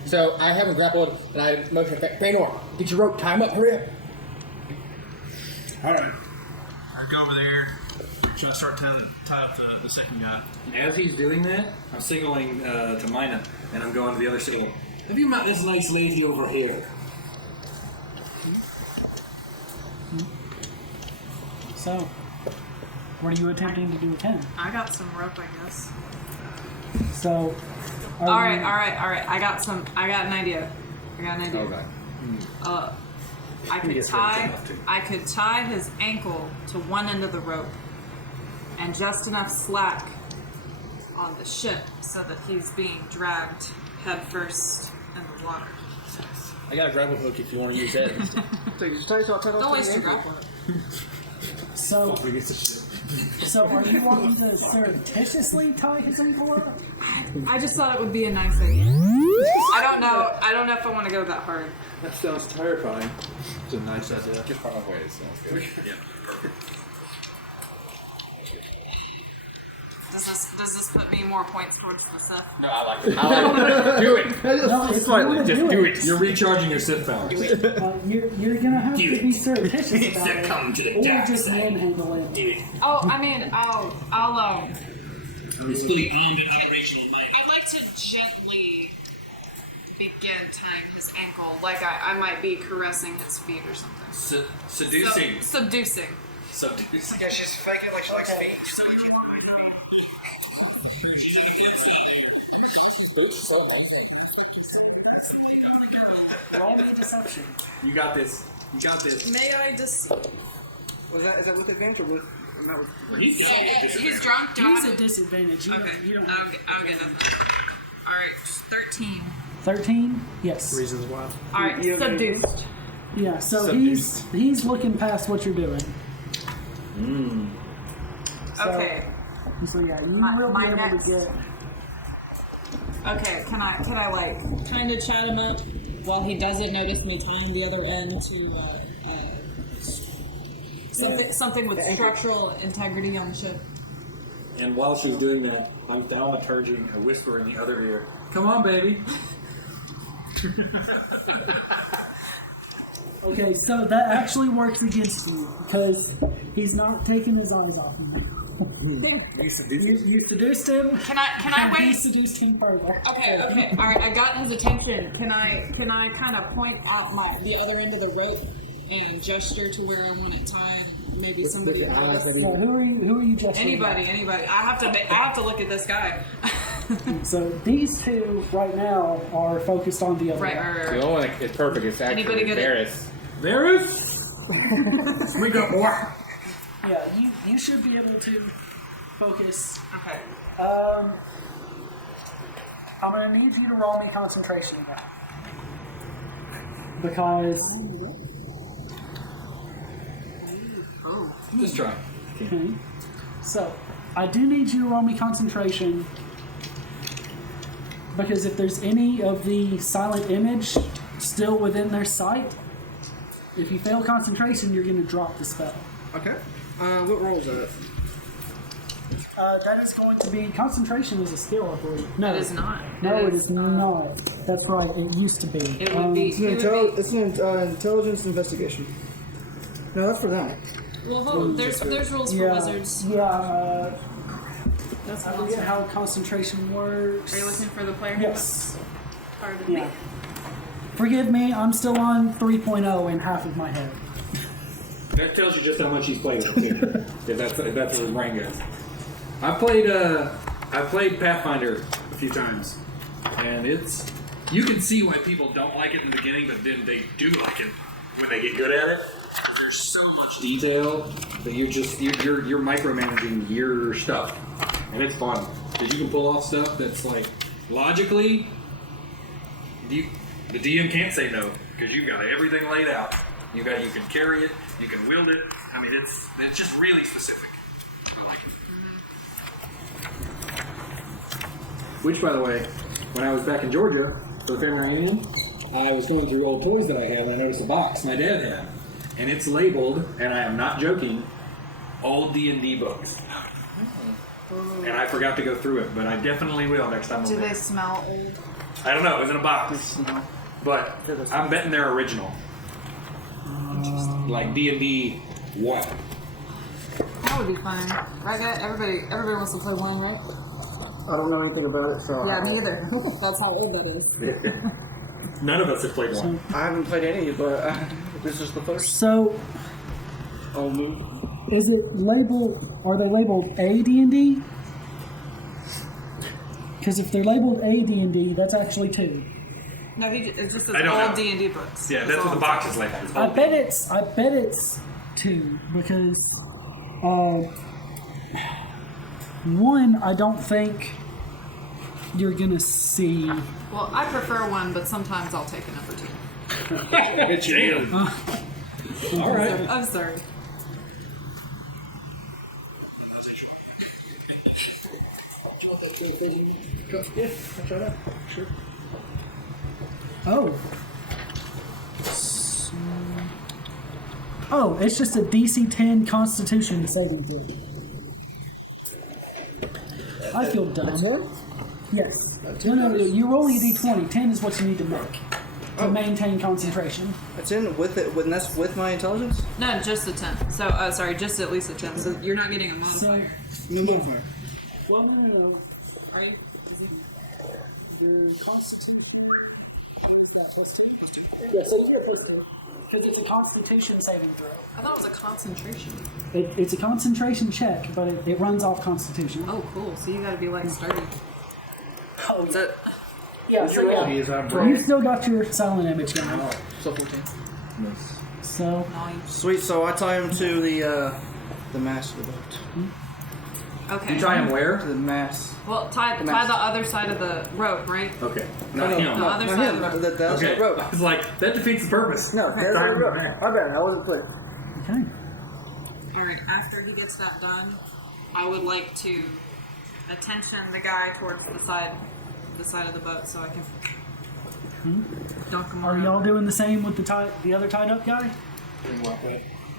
So I haven't grappled, and I motion Feanor, get your rope, tie him up, hurry up. All right. I go over there, try to start tying up the second guy. As he's doing that, I'm signaling to Mina, and I'm going to the other side. Have you met this nice lady over here? So, what are you attempting to do with him? I got some rope, I guess. So, All right. I got an idea. Okay. I could tie his ankle to one end of the rope and just enough slack on the ship so that he's being dragged head first in the water. I got a grapple hook if you want to use that. Don't waste your grapple. So are you wanting to surreptitiously tie his ankle up? I just thought it would be a nice idea. I don't know if I want to go that hard. That sounds terrifying. It's a nice idea. Just far away, it sounds good. Does this put me more points towards the Sith? No, I like it. Do it. No, if you wanna do it. You're recharging your Sith powers. You're gonna have to be surreptitious about it, or just manhandle him. Oh, I mean, I'll He's fully armed and operational mind. I'd like to gently begin tying his ankle, like I might be caressing his feet or something. Seducing. Subducing. Seducing. Yeah, she's faking like she likes feet. Roll me deception. You got this. You got this. May I just? Is that with advantage or with He's got to be a He's disadvantage. drunk. He's at disadvantage. You Okay. don't, you don't I'll get it. All right, 13. 13? Yes. Reasons why. All right, seduced. Yeah, so he's looking past what you're doing. Okay. So yeah, you My- will my be able next. to get. Okay, can I like kind of chat him up while he doesn't notice me tying the other end to something with structural integrity on the ship? And while she's doing that, I'm thaumaturging a whisper in the other ear. Come on, baby. Okay, so that actually works against you because he's not taking his eyes off of you. You seduced him. Can I and he wait? seduced him further. Okay. All right, I got his attention. Can I kind of point out the other end of the rope and gesture to where I want it tied? Maybe somebody. Yeah, who are you gesturing at? Anybody. I have to look at this guy. So these two right now are focused on the other Right. one. The only one that's perfect is actually Anybody get it? Varys. Varys! We got more. Yeah, you should be able to focus. Okay. I'm gonna need you to roll me concentration again. Because Just try. okay. So I do need you to roll me concentration because if there's any of the silent image still within their sight, if you fail concentration, you're gonna drop the spell. Okay. What role is that? That is going to be concentration is a skill, I believe. No, It is not. No, it is not. That's right. It used to be. It would be. It's an intelligence investigation. No, that's for them. Well, there's rules for Yeah, wizards. yeah. That's I what forget how concentration works. Are you looking for the player? Yes. Pardon Yeah. me. Forgive me. I'm still on 3.0 in half of my head. That tells you just how much he's played with too. if that's where his brain goes. I played Pathfinder a few times, and you can see why people don't like it in the beginning, but then they do like it when they get good at it. There's so much detail that you're micromanaging your stuff, and it's fun because you can pull off stuff that's like logically, the DM can't say no because you've got everything laid out. You can carry it, you can wield it. I mean, it's just really specific. I like it. Which, by the way, when I was back in Georgia for the family reunion, I was going through old toys that I had, and I noticed a box my dad had, and it's labeled, and I am not joking, old D&D books. And I forgot to go through it, but I definitely will next time. Do they smell old? I don't know. It was in a box, but I'm betting they're original. Like D&D 1. That would be fun. Right? Everybody wants to play one, right? I don't know anything about it, so Yeah, me either. That's how old that is. None of us have played one. I haven't played any, but this is the first. So, I'll move. is it labeled? Are they labeled AD&D? Because if they're labeled AD&D, that's actually 2. No, it just says I don't all know. D&D books. Yeah, that's what the box is labeled. I bet it's 2 because 1 I don't think you're gonna see. Well, I prefer one, but sometimes I'll take a number 2. Damn. All right. I'm sorry. Yeah, I'll try that. Sure. Oh. Oh, it's just a DC 10 Constitution saving throw. I feel dumb. Yes. No, you're rolling a D20. 10 is what you need to make to maintain concentration. It's in with it, when that's with my intelligence? No, just a 10. So, sorry, just at least a 10. So you're not getting a modifier. No modifier. Well, no. Are you? Your Constitution. Yeah, so you get plus 2. Because it's a Constitution saving throw. I thought it was a concentration. It's a concentration check, but it runs off Constitution. Oh, cool. So you gotta be like sturdy. Oh, Is that? yeah, so yeah. He is on You still got your silent image going. So 14. So, Nice. Sweet, so I tie him to the the mast of the boat. Okay. You tie him where? To the mast. Well, tie the other side of the rope, right? Okay. No, Not no, him. The other not side him. of the rope. The other side Okay. of the rope. I was like, that defeats the purpose. No, there's Tie the him rope. there. My bad, I wasn't clear. Okay. All right. After he gets that done, I would like to attention the guy towards the side of the boat, so I can dunk him. Are on y'all over. doing the same with the other tied up guy?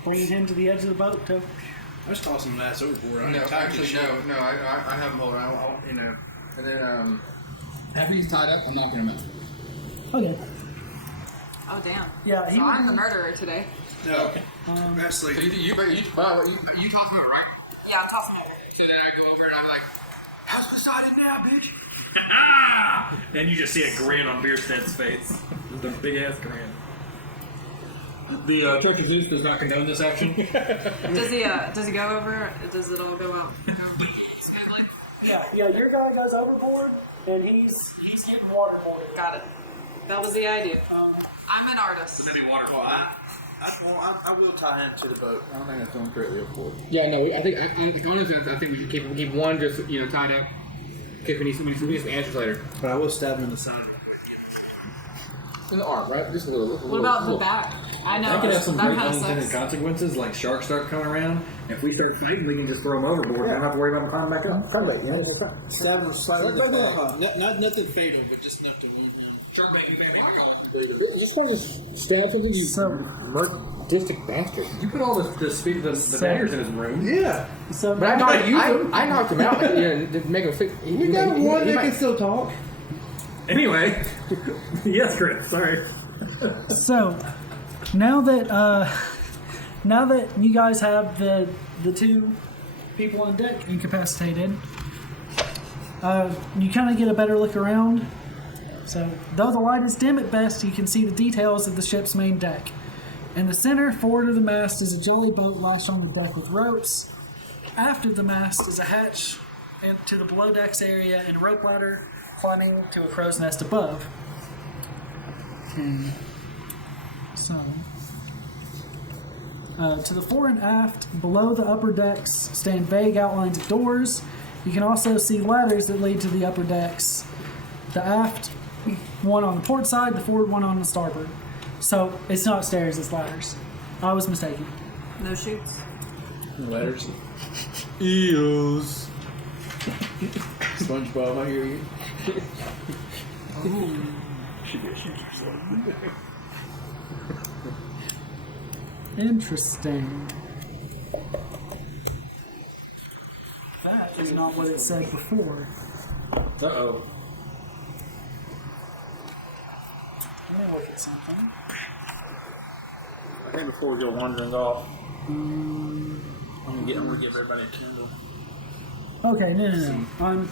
Bringing him to the edge of the boat to. I was tossing an ass overboard. I No, ain't tied actually, to shit. no. I have him hold on. You know, and then after he's tied up, I'm knocking him out. Okay. Oh damn. Yeah, he So I'm would. the murderer today. No. That's So like, you toss him out, right? Yeah, I'm tossing him. So then I go over and I'm like, how's beside it now, bitch? And you just see a grin on Biersted's face. The big ass grin. The Church of Zeus does not condone this action. Does he go over? Does it all go out smoothly? Yeah, your guy goes overboard, and he's getting waterboarded. Got it. That was the idea. I'm an artist. Maybe water. well, I will tie him to the boat. I don't think that's going correctly overboard. Yeah, no, I think honestly, I think we should keep one just tied up. Okay, we need some answers later. But I will stab him in the side. In the arm, right? Just a little. What about the back? I know That could have some that great kind of unintended sucks. consequences, like sharks start coming around. If we start fighting, we can just throw them overboard. We don't have to worry about them climbing back up. Come back, yeah. Just Stab him slightly in the Back back. up. Not nothing fatal, but just enough to wound him. Just want to stab something, you So, sadistic bastard. You put all the daggers in his room. Yeah. so But I knocked him out to make him fit. You got one that can still talk. Anyway, yes, Chris. Sorry. So, now that you guys have the two people on deck incapacitated, you kind of get a better look around. So, though the light is dim at best, you can see the details of the ship's main deck. In the center, forward of the mast, is a jolly boat lashed on the deck with ropes. Aft of the mast is a hatch into the below decks area and a rope ladder climbing to a crow's nest above. Okay. So, to the fore and aft, below the upper decks, stand vague outlines of doors. You can also see ladders that lead to the upper decks. The aft one on the port side, the forward one on the starboard. So, it's not stairs, it's ladders. I was mistaken. No shoots. Letters. Eels. SpongeBob, I hear you. Interesting. That is not what it said before. Uh-oh. Let me look at something. I think before we go wandering off, I'm gonna give everybody a candle. Okay, no. I'm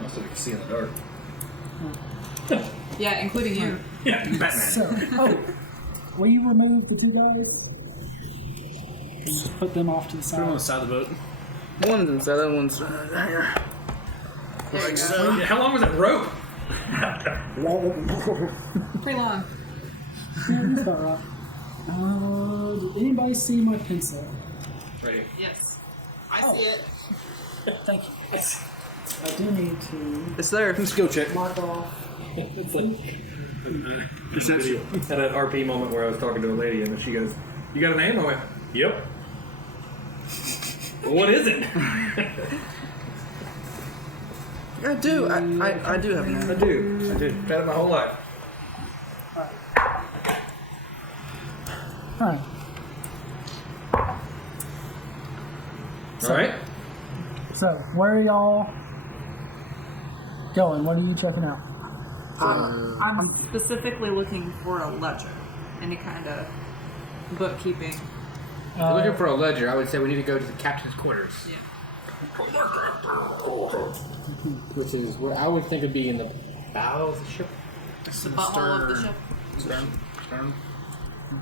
That's what we can see in the dark. Yeah, including you. Yeah, Batman. so. Will you remove the two guys? And just put them off to the Put him on the side. side of the boat. One's inside, the other one's here. There you go. So, How long was that rope? Pretty long. Yeah, that's about right. Did anybody see my pencil? Right here. Yes. I see it. Thank you. I do need to It's there. skill check. mark off. It's like perception. Had that RP moment where I was talking to a lady and she goes, "You got a name?" I went, "Yep." Well, what is it? I do. I do have an I do. Had it my whole life. Alright. All right. So, where are y'all going? What are you checking out? I'm specifically looking for a ledger. Any kind of bookkeeping. If you're looking for a ledger, I would say we need to go to the captain's quarters. Yeah. Which is what I would think would be in the bow of the ship. It's The butthole of the ship. Stern.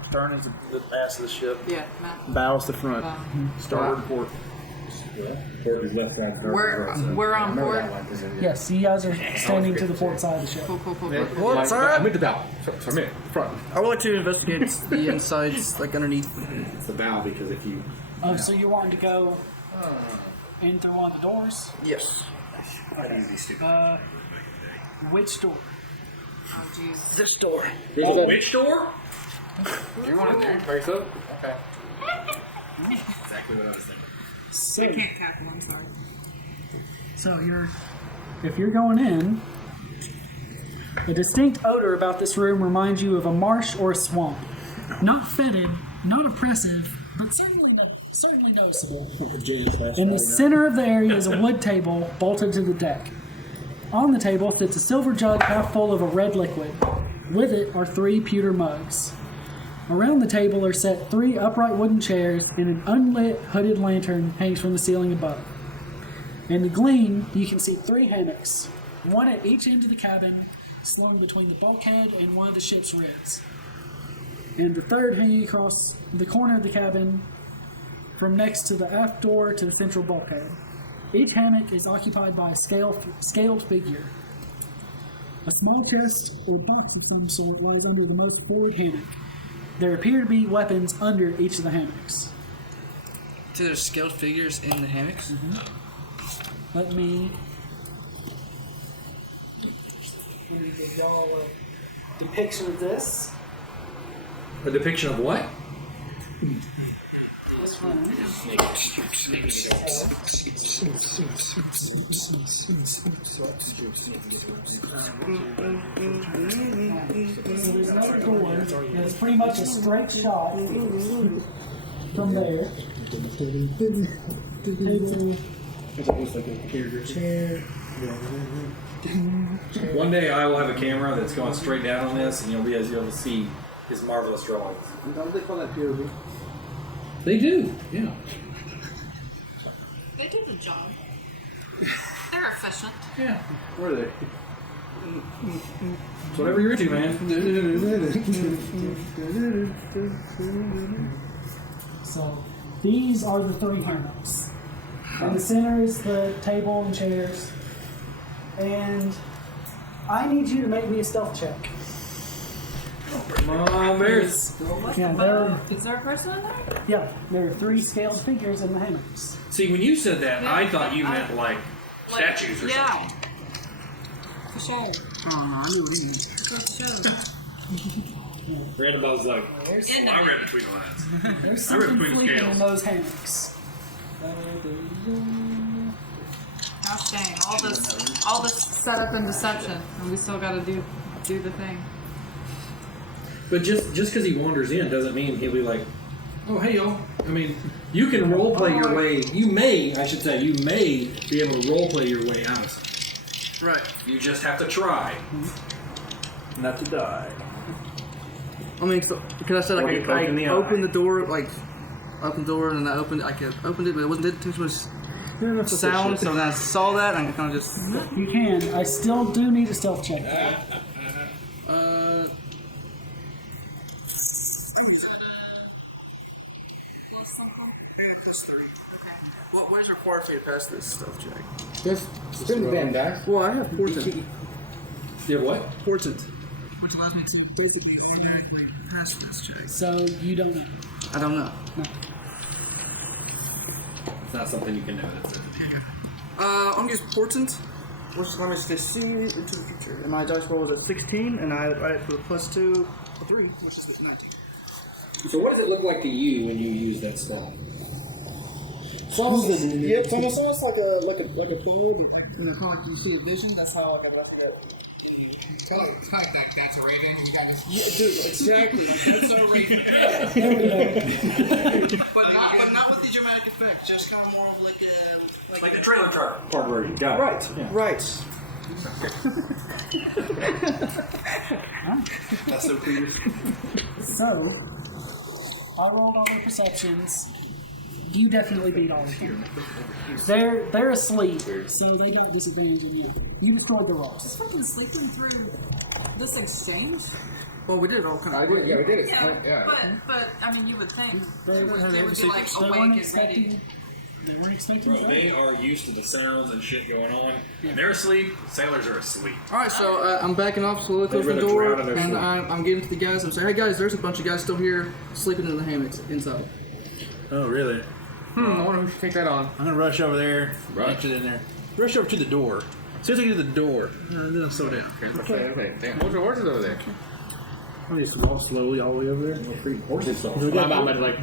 Stern is the ass of the ship. Yeah, Matt. Bow's the front. Starboard port. We're on board. Yes, you guys are standing to the port side of the ship. Cool. What's I'm up? at the bow. So I'm in the front. I would like to investigate the insides, like underneath. It's the bow because if you Oh, so you're wanting to go in through one of the doors? Yes. Which door? Oh, jeez. This door. Which door? You want it there? Very so? Okay. Exactly what I was thinking. So, I can't cackle, I'm sorry. so if you're going in, a distinct odor about this room reminds you of a marsh or a swamp. Not fetid, not oppressive, but certainly noticeable. In the center of the area is a wood table bolted to the deck. On the table sits a silver jug half full of a red liquid. With it are 3 pewter mugs. Around the table are set 3 upright wooden chairs, and an unlit hooded lantern hangs from the ceiling above. In the gleam, you can see 3 hammocks, one at each end of the cabin, slung between the bulkhead and one of the ship's ribs, and the third hanging across the corner of the cabin from next to the aft door to the central bulkhead. Each hammock is occupied by a scaled figure. A small chest or box of some sort lies under the most forward hammock. There appear to be weapons under each of the hammocks. So there's scaled figures in the hammocks? Let me give y'all a depiction of this. A depiction of what? This room. So there's another door that's pretty much a straight shot from there. Table, chair. One day I will have a camera that's going straight down on this, and you'll be able to see his marvelous drawings. Don't they call that POV? They do, yeah. They do the job. They're efficient. Yeah. Where are they? It's whatever you're into, man. So these are the 3 hammocks. In the center is the table and chairs. And I need you to make me a stealth check. Come on, Bears. Yeah, Is there a person in there? yeah, there are 3 scaled figures in the hammocks. See, when you said that, I thought you meant like statues or Yeah. something. For sure. For sure. Random was like, In I there. read between the lines. There's I read something between the sleeping scales. in those hammocks. Gosh dang, all this setup and deception, and we still gotta do the thing. But just because he wanders in doesn't mean he'll be like, oh, hey, y'all. I mean, you can role play your way. You may be able to role play your way out of something. Right. You just have to try. Not to die. I mean, so, because I said Or like get poked in the I eye. opened the door, like, opened the door, and then I opened it, but it wasn't too much sound, so then I saw that, and I kind of just... You can. I still do need a stealth check. Plus 3. What is required for you to pass this stealth check? Just spin the band dice. Well, I have portent. You have what? Portent. Which allows me to basically automatically pass this check. So you don't know. I don't know. No. It's not something you can know. That's it. I'm gonna use portent, which allows me to see into the future. And my dice roll is a 16, and I add it for a +2, a 3, which is 19. So what does it look like to you when you use that spell? Yep, it's almost like a food. And it's like you see a vision. That's how I got it. That's a raven. You got this. Yeah, dude, exactly. That's so raven. but not with the dramatic effect. Just kind of more of Like a trailer truck part where you got Right. Yeah. Right. That's so cool. So I rolled all their perceptions. You definitely beat all of them. They're asleep, so they got disadvantage on you. You destroyed the rocks. Just fucking sleeping through this exchange? Well, we did it all kind of. Yeah, we did it. Yeah, but I mean, you would think They they would be like weren't awake and ready. expecting. They weren't expecting Bro, that. they are used to the sounds and shit going on. When they're asleep, sailors are asleep. All right, so I'm backing off, slowly closing the rather door, drown in their and sleep. I'm getting to the guys. I'm saying, hey guys, there's a bunch of guys still here sleeping in the hammocks inside. Oh, really? I wonder who should take that on. I'm gonna rush over there. Right. Get it in there. Rush over to the door. As soon as I get to the door, then I'll slow down. Okay. Damn. What's your horses over there? I'll just walk slowly all the way over there. Horses so. I'm like,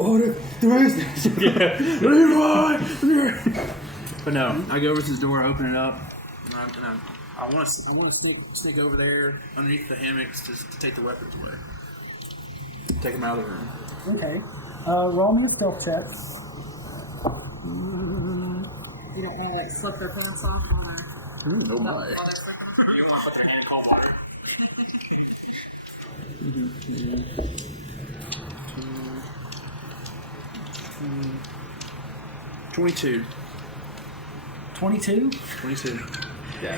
Oh, there is this. But no, I go over to the door, open it up, and I want to sneak over there underneath the hammocks to take the weapons away. Take them out of the room. Okay. Roll me a stealth check. You don't want to slip their pants off or Oh my. while they're freaking- You want to put your hand in cold water? 22. 22? 22. Yeah,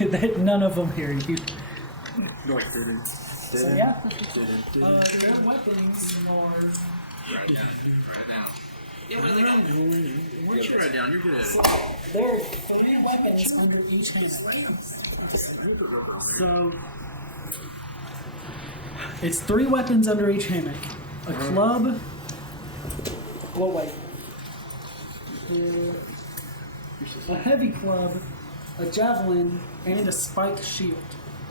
no. None of them hear you. So yeah, their weapons are. right down. Yeah, what do they got? Why don't you write down? You're good at it. There are 3 weapons under each hammock. So it's 3 weapons under each hammock. A club. Well, wait. A heavy club, a javelin, and a spiked shield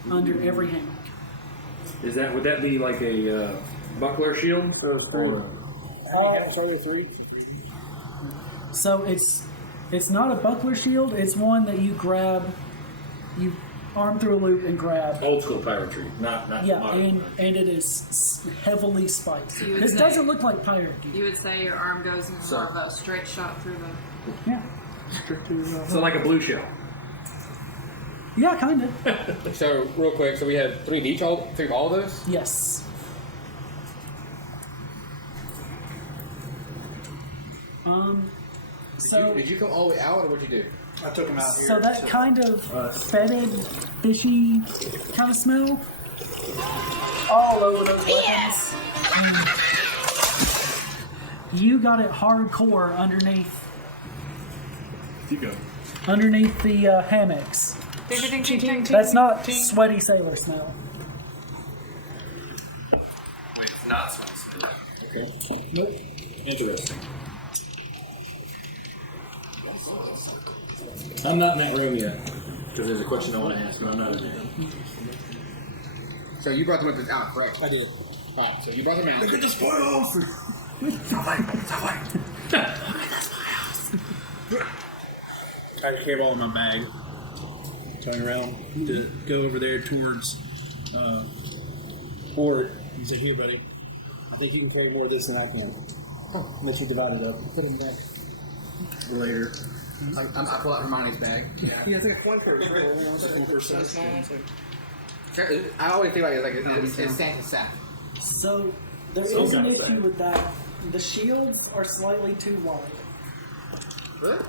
under every hammock. Would that be like a buckler shield? Or So it's not a buckler shield. It's one that you grab, you arm through a loop and grab. old school piratery, not Yeah, modern. and it is heavily spiked. You would This say- doesn't look like pirate gear. You would say your arm goes in more of a straight shot through the. Yeah, So like a blue shell. yeah, kind of. So real quick, so we had 3 of each, three of all of those. Yes. So Did you come all the way out, or what'd you do? I took them out here. so that kind of fetid, fishy kind of smell all over those weapons. You got it hardcore underneath the hammocks. Ding, ding, ding, ding, ding, That's ding, not ding. sweaty sailor smell. Wait, it's not sweet. Nope. Interesting. I'm not in that room yet because there's a question I want to ask, but I'm not in there. So you brought the weapons out, correct? I did. Alright, so you brought them out. Look at the spoils! I carry all in my bag. Turn around to go over there towards Ford. He's like, here, buddy. I think you can carry more of this than I can. Let you divide it up. Put it back. Later. I pull out Hermione's bag. Yeah, it's like a one person. I always think about it like it's Santa's sack. So there is an issue with that. The shields are slightly too wide. What?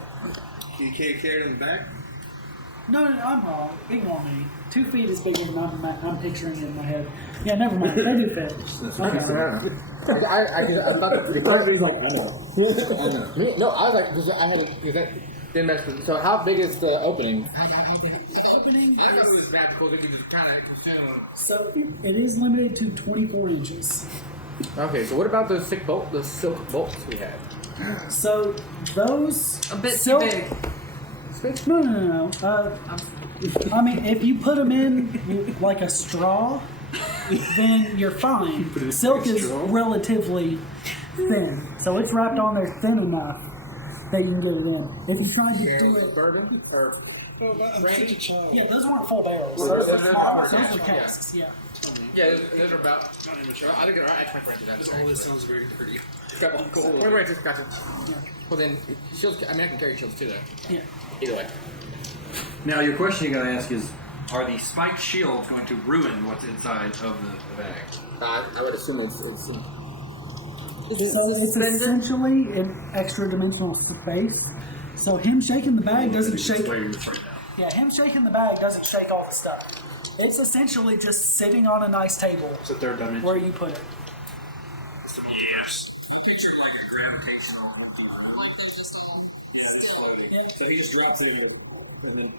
You can't carry it in the back? No, I'm wrong. Ignore me. 2 feet is bigger than I'm picturing it in my head. Yeah, never mind. They do fit. Okay. I thought the He's like, I know. No, I was like, because I had a, didn't mess with. So how big is the opening? Opening I don't know if it was bad because it was kind of. So it is limited to 24 inches. Okay, so what about those the silk bolts we had? So those A bit silk- too big. No. I mean, if you put them in like a straw, then you're fine. Silk is relatively thin, so it's wrapped on there thin enough that you can get it in. If you try to do it, Bourbon or yeah, those weren't full barrels. Well, Those those are are casks. Yeah. yeah, those are about. Not immature. I think they're actually French. All this sounds very pretty. Wait, gotcha. Well then, shields. I mean, I can carry shields too, though. Yeah. Either way. Now, your question you got to ask is, are the spiked shields going to ruin what's inside of the bag? I would assume it's So it's essentially an extra dimensional space. So him shaking the bag doesn't shake. Where you're right now. Yeah, him shaking the bag doesn't shake all the stuff. It's essentially just sitting on a nice table It's a third dimension. where you put it. Yes. So he just drops it in and then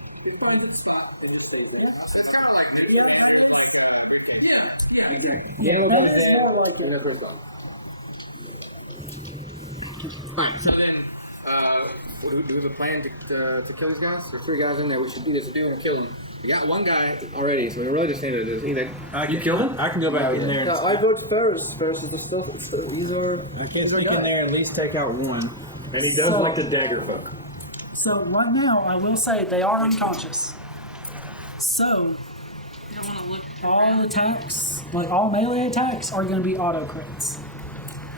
Alright, so then, do we have a plan to kill these guys? There's 3 guys in there. We should do this. We're going to kill them. We got 1 guy already, so we really just need to do either. You killed him? I can go back in there. Yeah, I vote Ferris. Ferris is the stuff. These are. I can sneak in there and at least take out 1. And he does like the dagger folk. So right now, I will say they are unconscious. So all attacks, like all melee attacks, are going to be auto crits.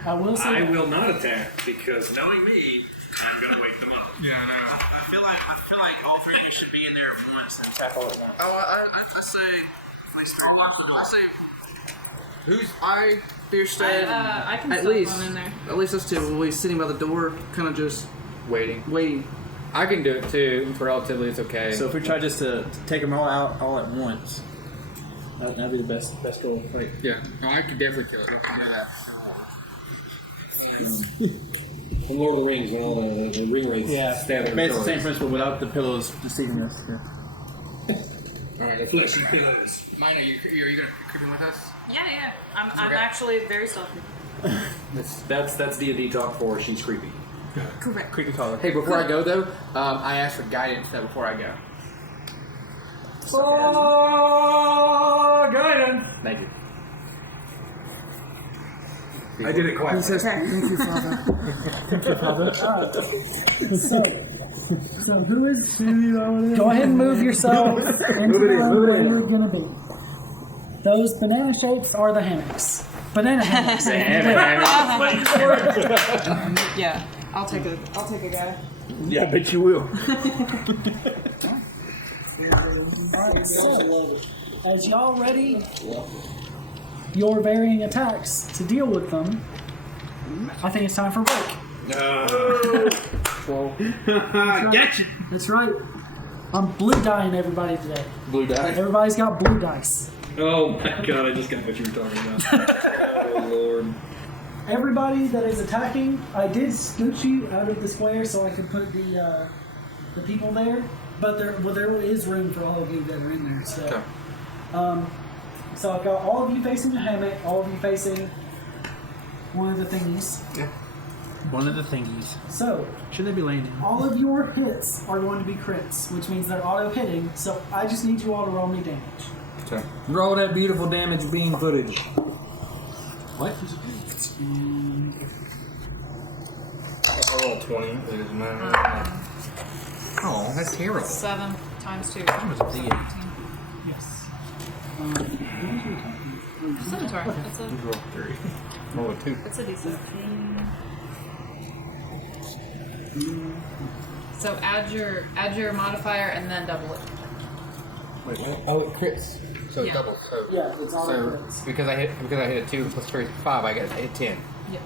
I will say. I will not attack because knowing me, I'm going to wake them up. Yeah, I know. I feel like all 3 of you should be in there for once and tap all at once. Oh, I say. Who's I? Bierstead. I can At still least, one in there. at least us 2 will be sitting by the door, kind of just Waiting. I can do it too. For relatively, it's okay. So if we try just to take them all out all at once, that'd be the best goal. yeah, no, I could definitely kill it. Let's do that. From Lord of the Rings, when all the ring rates stab It's the same principle without the pillows deceiving us. Yeah. Alright, let's Fleshy pillows. Mine, are you gonna creeping with us? Yeah. I'm actually very stealthy. That's D&D talk for she's creepy. Correct. Creepy collar. Hey, before I go though, I asked for guidance before I go. Oh, guidance! Thank you. I did it quite. He says, "Thank you, Father." So who is? Go ahead and move yourselves into where you're going to be. Those banana shapes are the hammocks. Banana hammocks. Yeah, I'll take a guy. Yeah, I bet you will. Alright, so as y'all ready your varying attacks to deal with them, I think it's time for break. Gotcha. That's right. I'm blue dyeing everybody today. Blue die. Everybody's got blue dice. Oh my god, I just got what you were talking about. Oh lord. Everybody that is attacking, I did scoot you out of the square so I could put the people there. But there is room for all of you that are in there. So, Okay. So I've got all of you facing the hammock, all of you facing one of the thingies. Yeah. One of the thingies. So Should they be laying down? all of your hits are going to be crits, which means they're auto hitting. So I just need you all to roll me damage. Okay. Roll that beautiful damage beam footage. What? I rolled 20. It doesn't matter. Oh, that's terrible. 7 times 2. Yes. 7's alright. It's a Roll 3. Roll a 2. It's a decent. So add your modifier and then double it. Wait, what? Oh, it crits. So Yeah. double. So, Yeah, it's auto so crits. because I hit a 2 plus 3 is 5, I hit 10. Yep.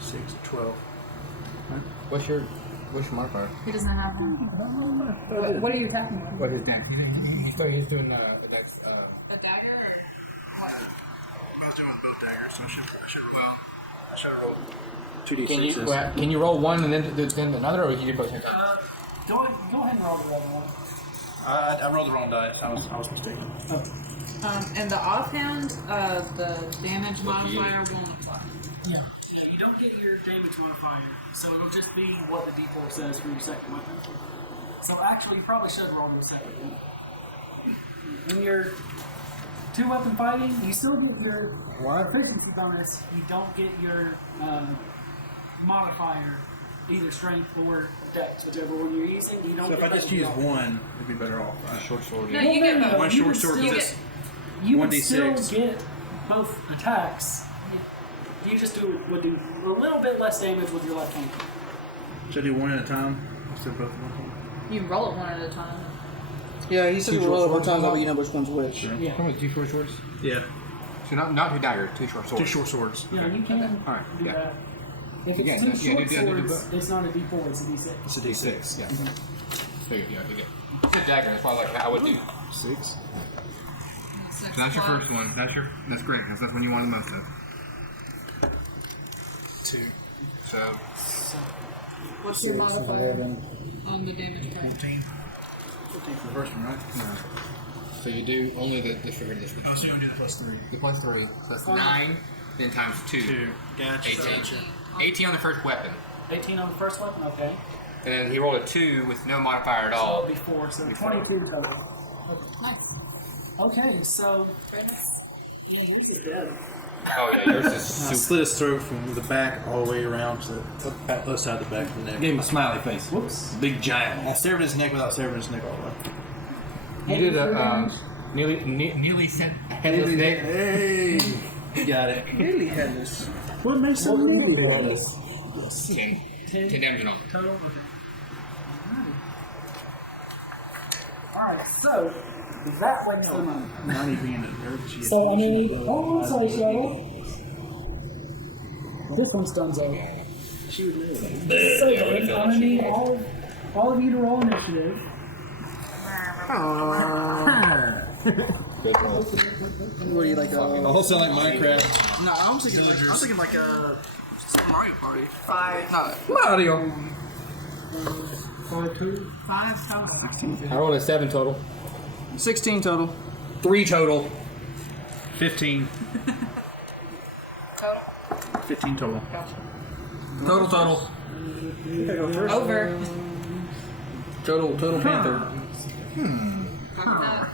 6, 12. What's your modifier? He doesn't have one. What are you attacking with? What is that? He's doing the next. A dagger I was doing both daggers, so I should have rolled 2d6s. Can you roll one and then another, or can you do both? Go ahead and roll the other one. I rolled the wrong dice. I was mistaken. in the offhand, the damage modifier won't apply. Yeah. You don't get your damage modifier, so it'll just be what the D4 says for your second weapon. So actually, you probably should roll the second one. When you're 2-weapon fighting, you still get your efficiency bonus. You don't get your modifier, either strength or dex, whichever one you're using. You don't So if get I just that use deal. one, it'd be better off. Right? Short sword. No, you get both. One you short would sword still with get- this. You would 1d6. still get both attacks. You just would do a little bit less damage with your left hand. Should I do one at a time instead of both at one time? You can roll it one at a time. Yeah, he said roll it one time, that way you know which one's which. Yeah. How many 2 short swords? Yeah. So not 2 daggers, 2 short swords. 2 short swords. Yeah, you can Alright, do yeah. that. If Yeah, it's yeah, two yeah, short do swords, both. it's not a D4, it's a D6. It's a D6. Yeah. So, yeah, you get. It's a dagger, that's why I would do. 6. So that's your first one. That's great, because that's when you want the most of. 2. So, What's your modifier on the damage type? 14. The first one, right? no. So you do only this one. Oh, so you're going to do the +3. The +3, so that's 9, then times 2. 2. Gotcha. 18. 18 on the first weapon. 18 on the first weapon. Okay. And then he rolled a 2 with no modifier at So all. it'll be 4. So 22 total. Okay. Nice. Okay, so. Oh yeah, yours is I super. slit his throat from the back all the way around to the other side of the back of the neck. Gave him a smiley face. Whoops. Big giant. I severed his neck without severing his neck all the way. You did a nearly sent headless neck. Hey, you got it. Nearly headless. What makes it nearly? 10 damage on. Total? Okay. Alright, so that wakes them up. Not even in a dirt. So I need. Oh, I'm sorry, Cheryl. This one's done, so. So then, I'm gonna need all of you to roll initiative. What do you like? The whole sound like Minecraft. No, I was thinking like a Mario Party. 5. Mario. 5 total. I rolled a 7 total. 16 total. 3 total. 15. 15 total. Total. Over. Total Panther.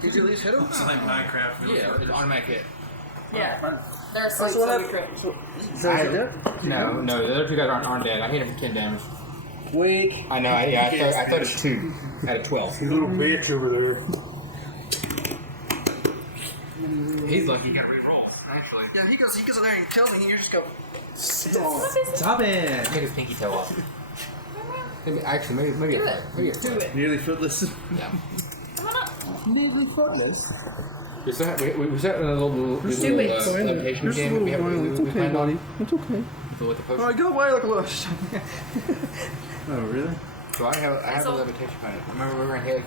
Did you at least hit him? It's like Minecraft. Yeah, it's automatic hit. Yeah. They're asleep, That's what so I- we crit. No, the other 2 guys aren't dead. I hit him for 10 damage. Weak. I know, I thought it's 2 out of 12. Little bitch over there. He's lucky he got re-rolls, actually. Yeah, he goes in there and kills me, and you just go. Stop it. Take his pinky toe off. Maybe a foot. Do it. Nearly footless. Yeah. Come on up. Nearly footless. We still have a little it. levitation game that we planned on. It's okay. With the potion. Oh, go away like a little. Oh, really? So I have a all- levitation on it. Remember we were in here?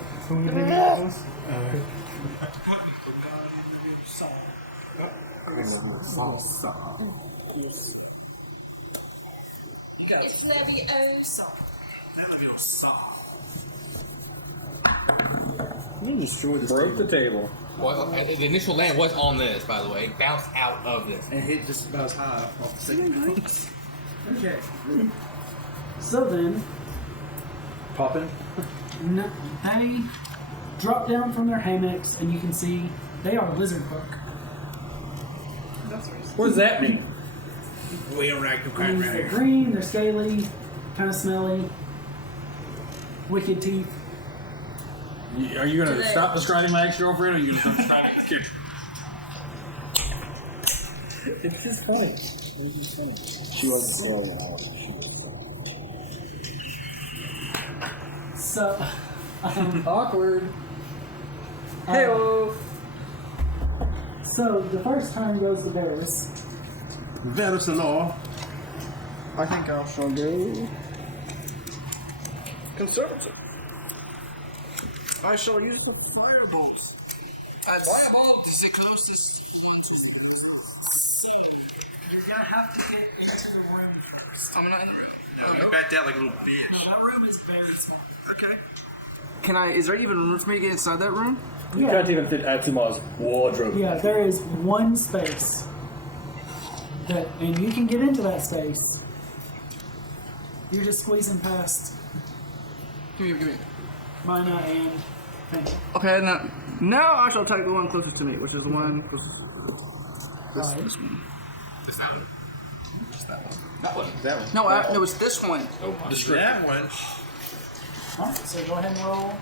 You destroyed this. Broke the table. Well, the initial land was on this, by the way. It bounced out of this. And hit just about as high off the second. Okay. So then, Popping. they drop down from their hammocks, and you can see they are lizard folk. What does that mean? We don't like no That crime means right they're here. green, they're scaly, kind of smelly, wicked teeth. Are you going to stop describing my ex-girlfriend, or are you going to stop describing the kid? It's just funny. She wasn't. So, Awkward. hey-oh. So the first turn goes to Varys. Varys the law. I think I shall go. Conservative. I shall use the firebolt. Firebolt is the closest. You're gonna have to get into the room first. I'm not in the room. No, you backed out like a little bitch. That room is very small. Okay. Can I? Is there even room for me to get inside that room? You can't even fit Atsuma's wardrobe. Yeah, there is one space. And you can get into that space. You're just squeezing past Give me. Mina and Fang. Okay, now I shall take the one closest to me, which is the one. Right. This one. Just that one. That one. No, it's this one. That one. Alright, so go ahead and roll.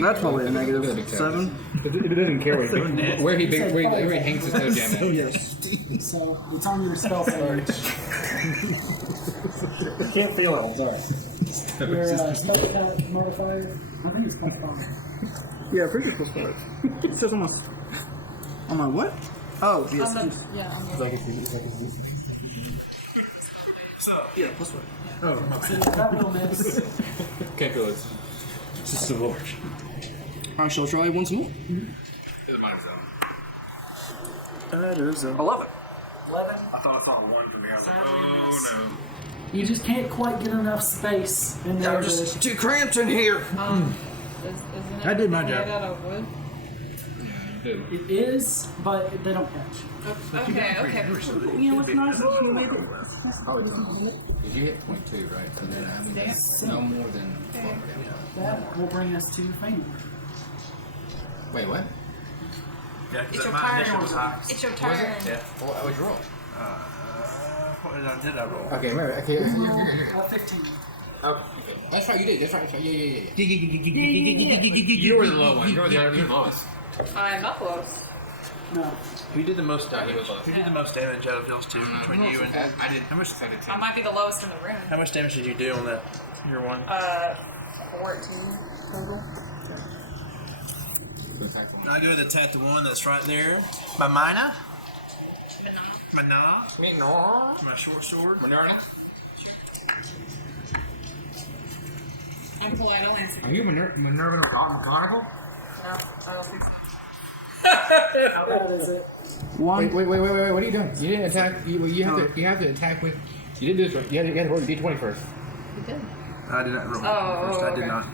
That's probably a Look at the negative big toe. 7. If it doesn't carry, Where he hangs his toe down there. Yes. So it's on your spell page. can't feel it. I'm sorry. Your spell attack modifier. I think it's +5. Yeah, pretty sure +5. It says almost. On my what? Oh, yes. On the, yeah, on the, Yeah, +5. Oh, So that will miss. Can't feel it. It's just a lord. I shall try once more. It's mine zone. That is 11. 11. I thought I saw one from here. I was like, oh no. You just can't quite get enough space in there. I'm just too cramped in here. isn't it I did my made job. out of wood? do. It is, but they don't catch. Okay. You know what's nice? You made it. Probably don't. If you hit 0.2, right? So then I mean, that's no more than 12 damage. That will bring us to Feynor. Wait, what? Yeah, It's your my turn. initial was high. It's your Was turn. it? Yeah. What would you roll? What did I roll? Okay, remember. Okay, you're 15. That's right, you did. That's right. Yeah. Yeah. You were the low one. You were the lowest. I'm not close. No. Who did the most he damage? was low. Who did the most damage out of those two between you and? I did. How much? I might be the lowest in the room. How much damage did you do on that? Your one. 14 total. I go to attack the one that's right there. My mina. Mana. My short sword. I'm polite, I'll answer. Are you Minerva McGonagall? No, I don't think so. What is it? Wait. What are you doing? You didn't attack. You have to attack with. You did this. You had to roll your D20 first. You did. I did not roll. Oh, first. I did okay. not.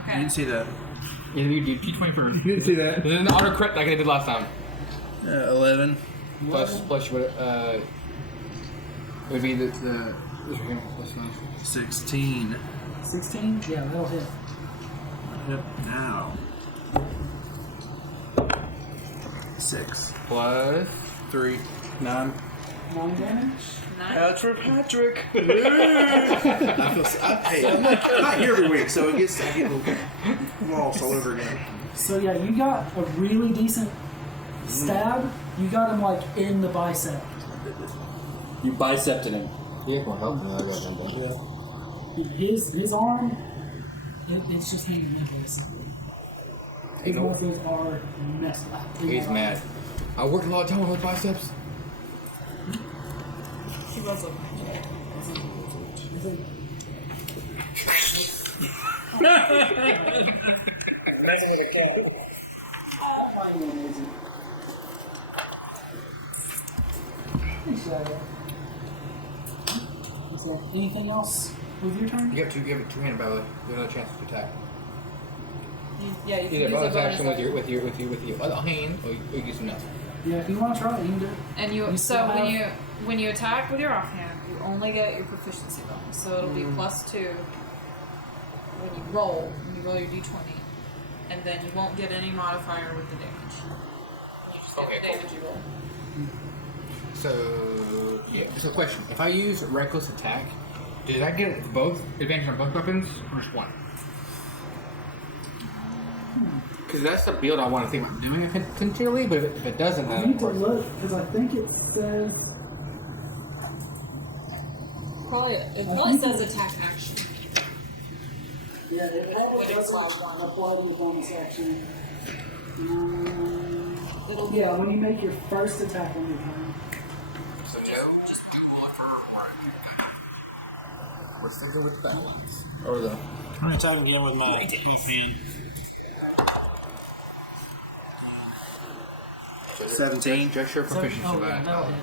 Okay. You didn't see that. You did D20 first. You didn't see that. And then the auto crit like I did last time. 11. Plus what? It would be the. Plus 16. 16? Yeah, that'll hit. Yep. Now. 6. plus 3. 9. 9 damage? That's for Patrick. I'm not here every week, so I get lost all over again. So yeah, you got a really decent stab. You got him like in the bicep. You bicepted him. Yeah, more help than I got then. His arm, it's just hanging limp basically. His muscles are messed up. He's mad. I worked a lot of time on those biceps. He was a Is there anything else with your turn? You have two-handed battle. You have another chance to attack. Yeah, you can Either use a bonus bonus action action. with your other hand, or you use some nuts. Yeah, if you want to try it, you can do it. And you You so still when have- you attack with your offhand, you only get your proficiency bonus. So it'll be +2 when you roll your d20, and then you won't get any modifier with the damage. You just get the damage you roll. So yeah. So question: if I use reckless attack, did I get both advantage on both weapons, or just one? Because that's the build I want to think about doing continually. But if it doesn't, I then need of to course. look because I think it says. It probably says attack action. Yeah, it probably does apply to the bonus action. It'll Yeah, when you make your first attack on your turn. So no, just do one for one. What's the good with that? Or the How many times again with my hand? 17. just your proficiency. Oh, yeah, that'll hit.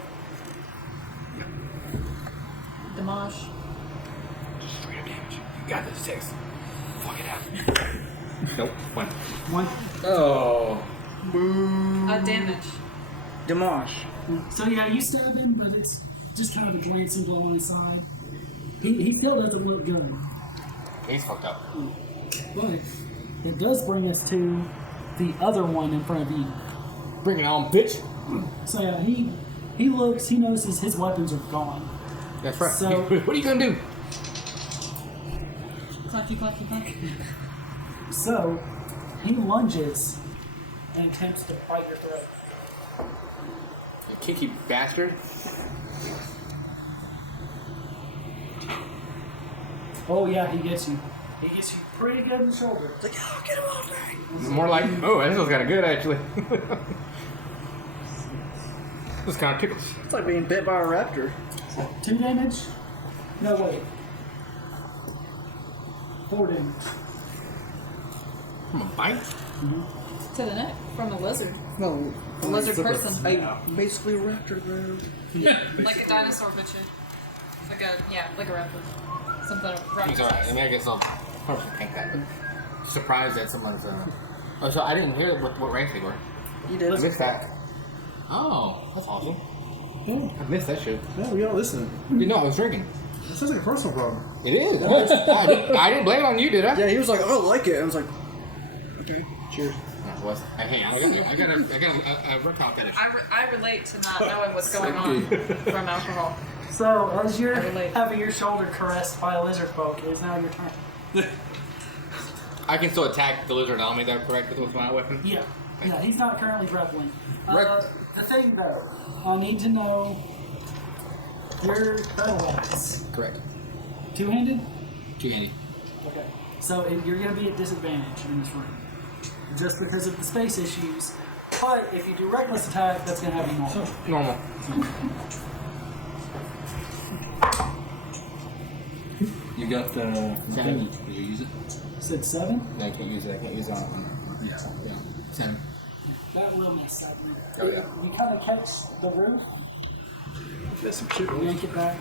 Damage. Just straight up damage. You got this 6. Fuck it out. Nope. 1. 1. Oh. Damage. Damage. So yeah, you stab him, but it's just kind of a glancing blow on his side. He still doesn't look good. He's fucked up. But it does bring us to the other one in front of you. Bring it on, bitch. So yeah, he looks, he notices his weapons are gone. That's right. So- What are you gonna do? Clunky, clunky, clunky. So he lunges and attempts to bite your throat. You kinky bastard. Oh yeah, he gets you. He gets you pretty good in the shoulder. It's like, oh, get him off me! More like, oh, this one's kind of good actually. This kind of tickles. It's like being bit by a raptor. 2 damage? No, wait. 4 damage. From a bite? To the neck from a lizard. No, A lizard person. basically a raptor, bro. Like a dinosaur bit you. Like a raptor. Something He's alright. I mean, I guess I'll probably take that. But surprised that someone's Oh, so I didn't hear what rank they were. You did. I missed that. Oh, that's awesome. I missed that shit. No, we all listening. You know, I was drinking. That sounds like a personal problem. It is. I didn't blame it on you, did I? Yeah, he was like, "Oh, I like it." I was like, "Okay, cheers." Hey, I got a reptile fetish. I relate to not knowing what's going on from alcohol. So, as you're I relate. having your shoulder caressed by a lizard folk, it is now your turn. I can still attack the lizard on me, though, correct, with my weapon? Yeah. Yeah, he's not currently grappling. Right. The thing, though, I'll need to know your battle axe. Correct. Two-handed? Two-handed. Okay. So you're going to be at disadvantage in this room, just because of the space issues. But if you do reckless attack, that's going to have you normal. Normal. You got the. Seven. Did you use it? Said 7? No, I can't use it. I can't use it on. Yeah. 7. That will miss 7. Oh, yeah. You kind of catch the roof, That's some shit. yank it back.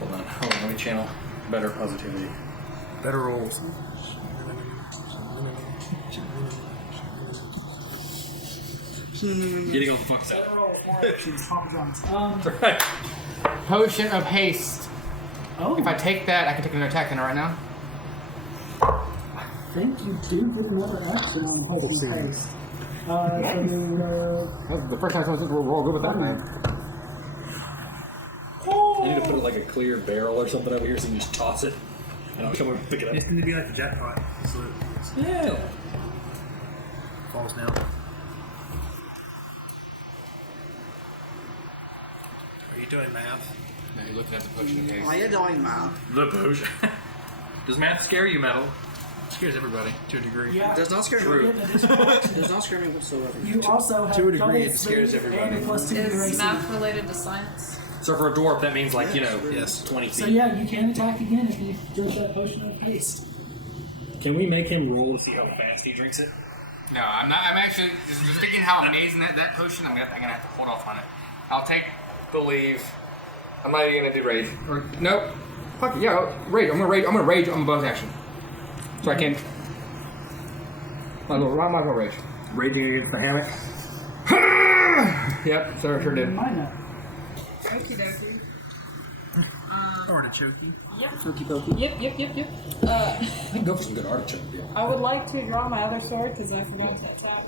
Hold on. Let me channel better positivity. Better rolls. Getting all the fucks out. Right. Potion of haste. Oh, If I take that, I can take another attack on it right now. I think you do get another action on Potion Haste. That's the first time someone's roll good with that, man. I need to put it like a clear barrel or something over here so you can just toss it. And I'll come over and pick it up. It's going to be like the jackpot. So it Yeah. falls down. Are you doing math? No, you're looking at the potion of haste. Why are you doing, man? The potion. Does math scare you, Metal? It scares everybody to a degree. yeah. Does not scare You're me. getting a disadvantage. Does not scare me whatsoever. You also have To a degree, double it scares speed everybody. and +2 to your Is AC. math related to science? So for a dwarf, that means like, Yes. 20 So feet. yeah, you can attack again if you drink that potion of haste. Can we make him roll to see how fast he drinks it? No, I'm not. I'm actually just thinking how amazing that potion. I'm gonna have to hold off on it. I'll take believe. I'm not even gonna do rage. Or nope. Fuck it, yeah, rage. I'm gonna rage on the bonus action. So I can. Might as well rage. Raging against the hammock? Yep, sure did. Mine now. Okie dokie. Artichoke. Yep. I can go for some good artichoke. Yeah. I would like to draw my other sword because I forgot to attack.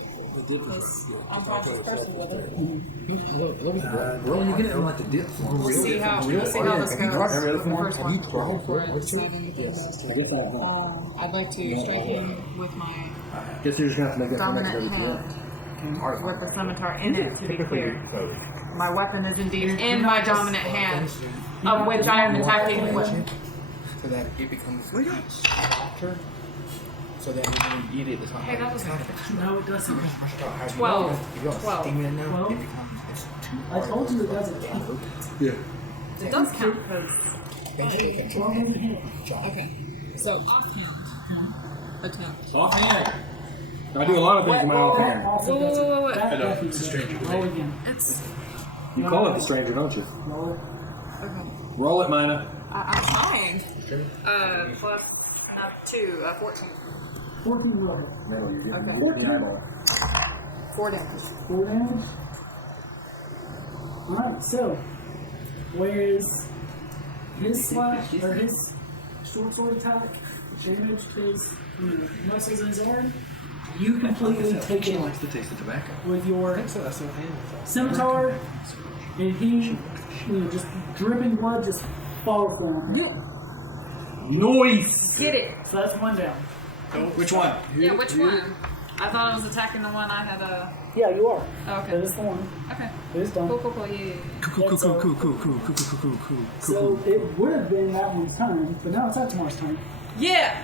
Because I'm practicing person with it. Bro, you get it in like the dip form. We'll see how this goes. The first one. I'd like to strike him with my Guess you're just gonna have to make that dominant hand. With the scimitar in it, to be clear. My weapon is indeed in my dominant hand, of which I am attacking with. So that it becomes softer. So that you can eat it. It's not Hey, that was No, it doesn't. 12. If you don't 12. steam it in there, Well, it becomes it's too I hard. told you it doesn't count. It does count because. Okay. So offhand. Attempt. Offhand. I do a lot of things in my offhand. Also Whoa, doesn't. whoa, whoa, whoa. That I know, definitely it's a stranger doesn't. to Roll me. again. It's. You call it the stranger, don't you? Roll it. Okay. Roll it, Mina. I'm trying. Plus 2, 14. 14 roll. No, you're getting 14. 4 damage. 4 damage. Alright, so whereas his slash or his short sword attack damaged his muscles in his arm, you completely take it likes to taste the tobacco. with your That's what hand. scimitar, and he, just dripping blood just falls down. Noise! Get it. So that's 1 down. Which one? Yeah, which one? I thought I was attacking the one I had Yeah, you are. Oh, okay. That is the one. Okay. It is done. Cool, yeah. Cool. So it would have been that one's turn, but now it's Saltmarsh's turn. Yeah!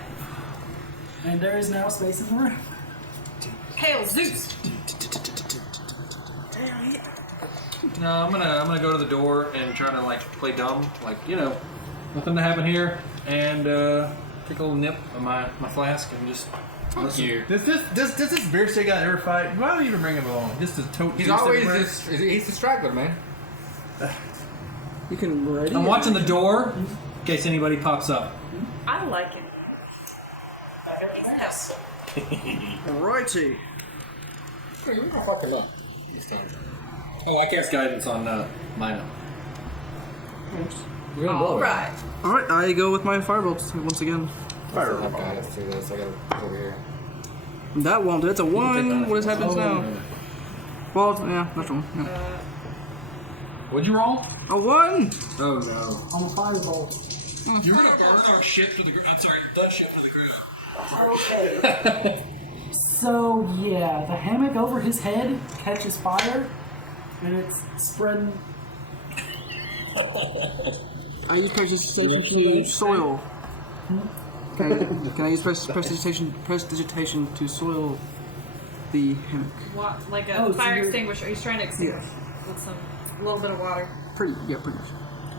And there is now space in the room. Hail Zeus! No, I'm gonna go to the door and try to like play dumb, like nothing to happen here, and take a little nip of my flask and just Fuck you. Does this beer stick guy ever fight? Why don't you even bring him along? Just to tote. He's juice always everywhere? he's the straggler, man. You can ready. I'm watching the door in case anybody pops up. I like him. He's nice. Alrighty. Oh, I cast guidance on mine. All right. Alright, I go with my firebolts once again. I've got us through this. I got it over here. That won't do. It's a 1. What happens now? Well, yeah, that's one. Yeah. What'd you roll? A 1! Oh no. I'm a fireball. You're gonna burn our ship to the ground. I'm sorry, the ship to the ground. So yeah, the hammock over his head catches fire, and it's spreading. I use prestidigitation to soil. Can I use prestidigitation to soil the hammock? What, like a Oh, so fire you're- extinguisher? He's trying to extinguish with some little bit of water. Pretty much.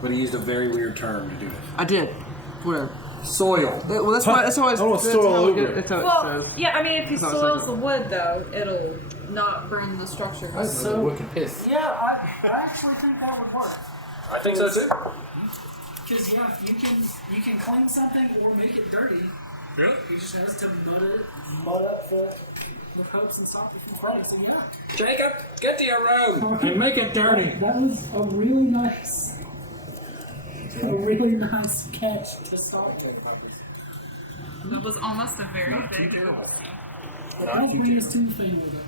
But he used a very weird term to do this. I did. Whatever. Soil. Well, that's why. That's how I. I want soil over it. That's how Well, yeah, I mean, if he That's what I was soils the wood, though, it'll not burn the structure. So Wood can piss. yeah, I actually think that would work. I think so too. Because yeah, you can clean something or make it dirty. Really? He just has to mud up the hopes and stop it from flooding. So yeah, Jacob, get to your room and make it dirty. that was a really nice catch to start. That was almost a very big house. But don't bring us too thin with it.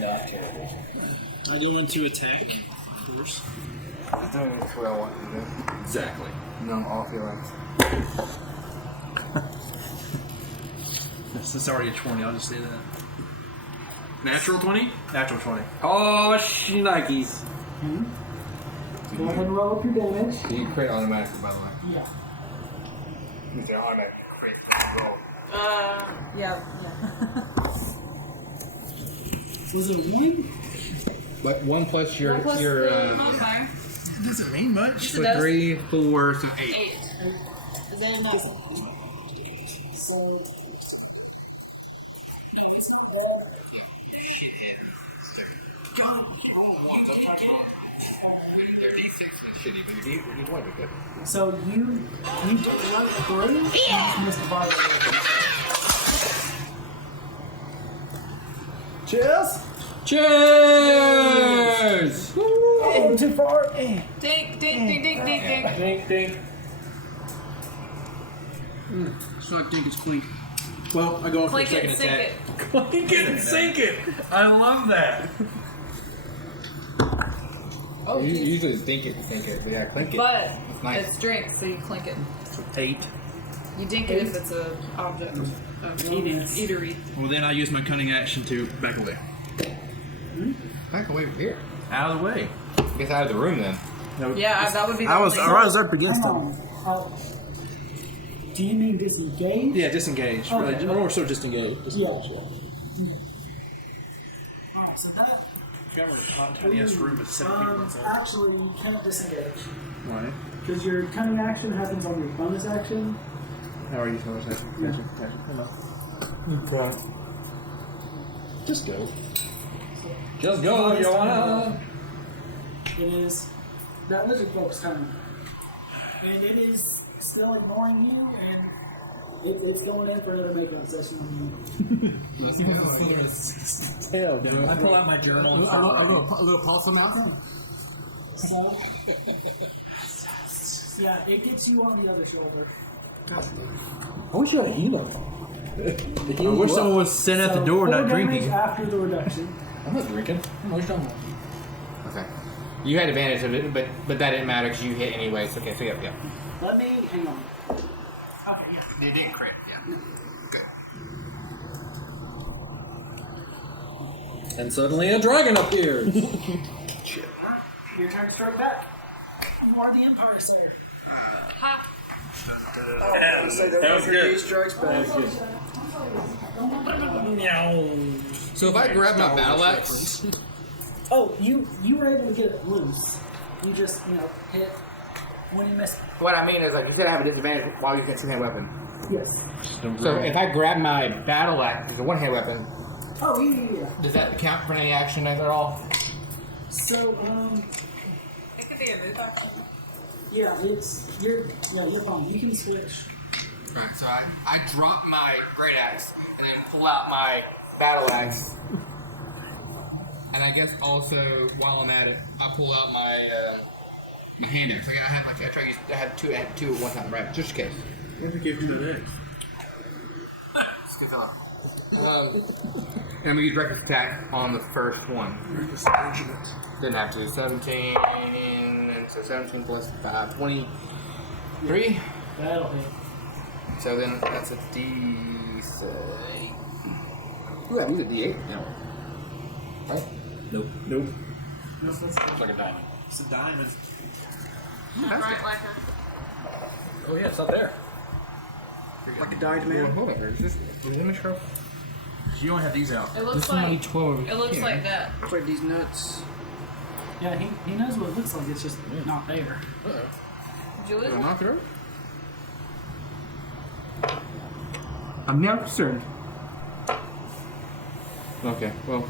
Not terrible. I go into attack, of course. That's what I want to do. Exactly. Numb all feelings. It's already a 20. I'll just say that. Natural 20? Natural 20. Oh, shnikes. Go ahead and roll up your damage. You crit automatically, by the way. Yeah. It's an automatic roll. Yeah. Was it a 1? But 1 plus your Plus your the modifier. It doesn't mean much. so 3, 4, so 8. 8. Is that enough? So it's not bad. So you get right through. Yeah. Missed the body. Cheers. Cheers! Oh, too far. Dink, dink, dink, dink, dink, dink. Dink, dink. So I think it's clink. Well, I go in for a Click second it, sink attack. it. Clink it and sink it. I love that. Oh, you usually think it, but yeah, clink it. But It's nice. it's drink, so you clink it. 8. You dink it if it's an object of eatery. Well, then I use my cunning action to back away. Back away from here. Out of the way. Get out of the room then. Yeah, that would be the I was up against Hang him. on. Do you mean disengage? Yeah, disengage. Okay. Really, more so disengage. Yeah. Oh, so that. Tiniest room is 7 people inside. Actually, you can't disengage. Right. Because your cunning action happens on your bonus action. How are you supposed to Okay. Just go. Just go, Joanna. It is that lizard folk's turn. And it is still ignoring you, and it's going in for another makeup session on you. Hell no. I pull out my journal. I do a little pulse on So, yeah, it gets you on the other shoulder. I wish you had a healer. I wish someone was sitting at the door, 4 not damage drinking. after the reduction. I'm not drinking. Okay. You had advantage of it, but that didn't matter because you hit anyway. So okay, so yeah. Let me hang on. Okay, yeah. You didn't crit, yeah. Okay. And suddenly a dragon appears. Your turn to strike back. You are the Empire Slayer. Ha! That was good. Strikes back. So if I grab my battle axe, Oh, you were able to get it loose. You just, hit when you miss. what I mean is like you said I have a disadvantage while you can see that weapon. Yes. So if I grab my battle axe, it's a one-hand weapon. Oh, yeah. Does that count for any action at all? So, It could be a move action. yeah, you're fine. You can switch. Right, so I drop my great axe and then pull out my battle axe. And I guess also while I'm at it, I pull out my my hand axe. I had two at one time, right? Just in case. What did you give you that Just good fella. And we use reckless attack on the first one. Didn't have to. 17, and so 17 plus 5, 23. That'll hit. So then that's a D8. Ooh, I need a D8 now. Right? Nope. It's like a diamond. It's a diamond. Right, like a. Oh yeah, it's up there. Like a died man. Hold on, is this image show? You don't have these out. It looks like. It looks like that. It's like these nuts. Yeah, he knows what it looks like. It's just not there. Did you lose Did I one? knock it over? I'm now concerned. Okay, well.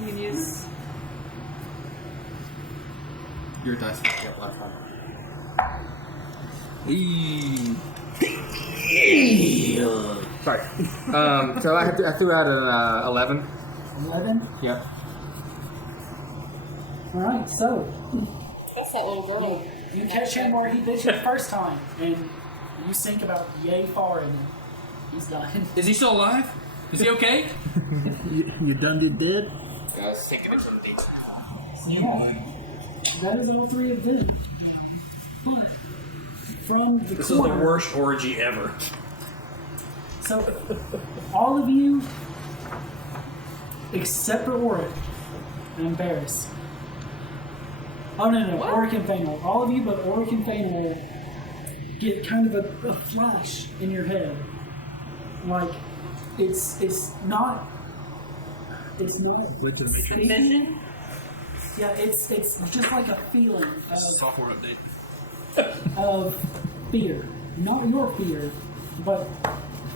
You can use. Your dice got left one. Sorry. So I threw out an 11. 11. Yep. All right, so That's that little girl. you catch him where he bit you the first time, and you sink about yay far, and he's done. Is he still alive? Is he okay? You done did dead? I was sinking it from deep. Yeah. That is all three of them. From the This is the corner. worst orgy ever. So, all of you, except for Oric and Barris. Oh no, Oric and Fainal. All of you but Oric and Fainal get kind of a flash in your head. Like, it's not. Vision? Yeah, it's just like a feeling of Software update. of fear. Not your fear, but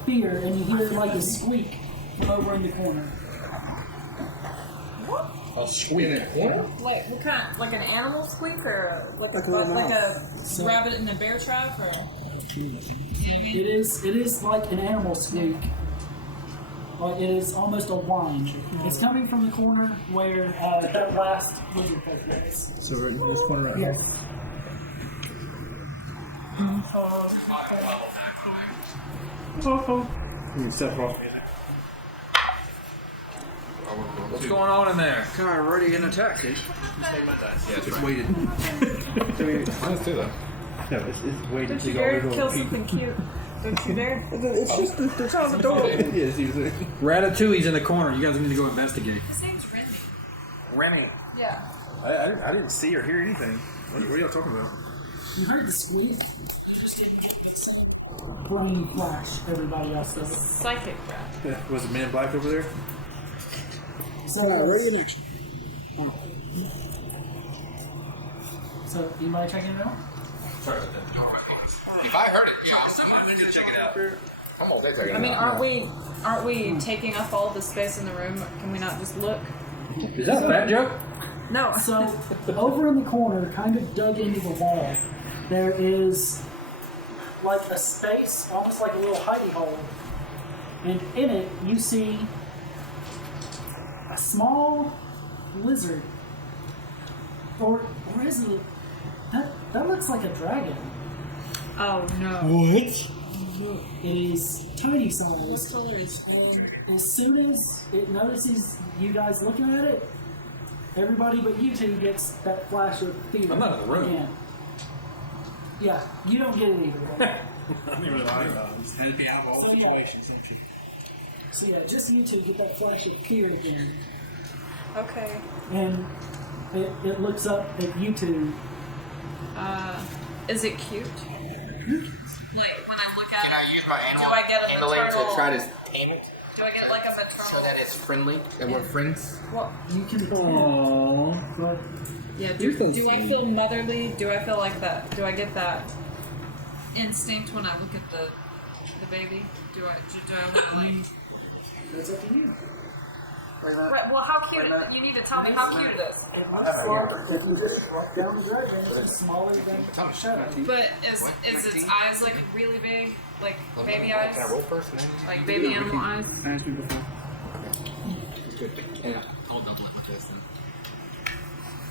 fear, and you hear like a squeak from over in the corner. I'll squeak in that corner. Like what kind? Like an animal squeak or like a So- rabbit in a bear trap or? It is like an animal squeak. Like it is almost a whine. It's coming from the corner where that last lizard folk was. So we're in this corner right here. Yes. What's going on in there? God, already in attack, dude. It's weighted. Mine's too, though. No, it's waiting Don't you dare kill something cute. Don't you dare. It's just the sound of the door. Yes, he was there. Ratatouille's in the corner. You guys need to go investigate. His name's Remy. Remy. Yeah. I didn't see or hear anything. What are y'all talking about? You heard the squeak. You just didn't get the same plain flash everybody else does. Psychic rat. Was it Man in Black over there? So, Ready in action. So, anybody checking it out? If I heard it, yeah, I'm gonna check it out. I'm all day checking it out. I mean, aren't we taking up all the space in the room? Can we not just look? Is that a fat joke? No. So, over in the corner, kind of dug into the wall, there is like a space, almost like a little hidey hole. And in it, you see a small lizard. Or is it? That looks like a dragon. Oh no. What? It is tiny What size. color is? And as soon as it notices you guys looking at it, everybody but you two gets that flash of fear. I'm not in the room. Again. Yeah, you don't get it either. But, I didn't really like it. Just had to be out of all So, yeah. situations, don't you? so yeah, just you two get that flash of fear again. Okay. And it looks up at you two. Is it cute? Like when I look at Can I use my animal Do I get a handling maternal- to try to tame it do I get like a so maternal? that it's friendly and we're friends? What? You can but Yeah. Do I feel motherly? Do I feel like that? Do I get that instinct when I look at the baby? Do I want to like? that's up to you. Wait a minute. Well, how cute? Wait a minute. You need to tell me how cute it is. It looks like if you just shrunk down the dragon, it's smaller than the shadow. But is its eyes like really big, like baby eyes, Can I roll first? like baby animal eyes? Asked me before. Good thing. Yeah. Hold on like this then.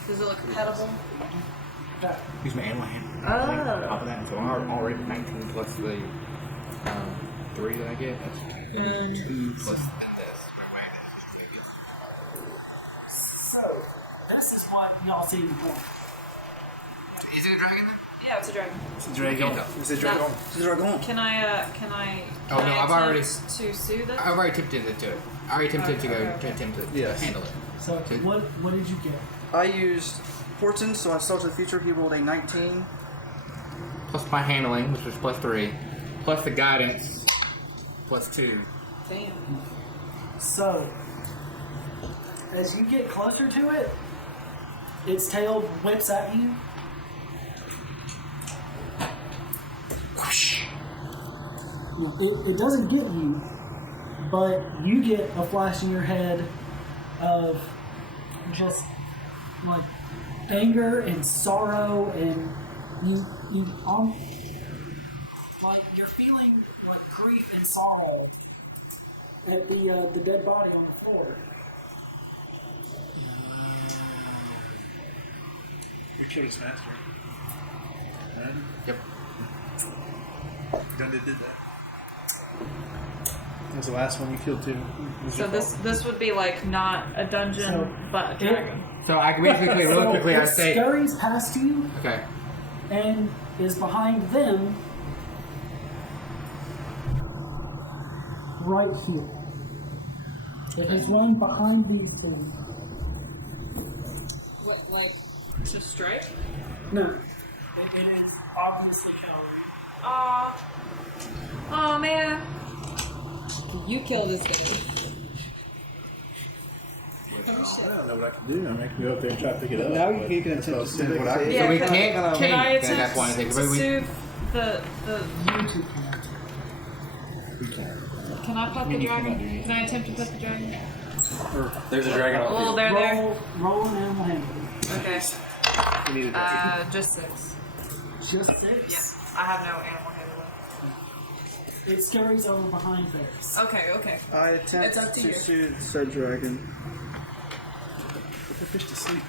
Does it look petable? Use my animal hand. Oh. Top of that, so I'm already 19 plus the 3 that I get. That's 2 plus this. So, this is what y'all see before. Is it a dragon then? Yeah, it's a dragon. It's a dragon. It's a dragon. This is where I'm going. Can I? Oh, no, I've already- to soothe it? I've already attempted to do it. I already attempted to handle it. So, what did you get? I used Fortune, so I saw to the future. He rolled a 19. Plus my handling, which was plus 3. Plus the guidance, plus 2. Damn. So, as you get closer to it, its tail whips at you. Whoosh. It doesn't get you, but you get a flash in your head of just like anger and sorrow, and you like you're feeling like grief and sorrow at the dead body on the floor. You killed his master. Yep. Done did that. That was the last one you killed too. So this would be like not a dungeon, So, but a dragon. So I basically, really quickly, I it say, scurries past you okay. and is behind them right here. It has run behind these two. To strike? No. It is obviously cowering. Oh man. You killed this thing. I don't know what I can do. I can go up there and try to pick it up. Now you can attempt to soothe it. So we can't Can I change at that attempt point. I think. to But we, soothe the? You two can't. Can I pet the dragon? Can I attempt to pet the dragon? There's a dragon on the Oh, field. there. Roll an animal handling. Okay. We need a Just 6. Just 6? Yeah. I have no animal handling. It scurries over behind theirs. Okay. I attempt It's up to you. soothe said dragon. Put the fish to sleep.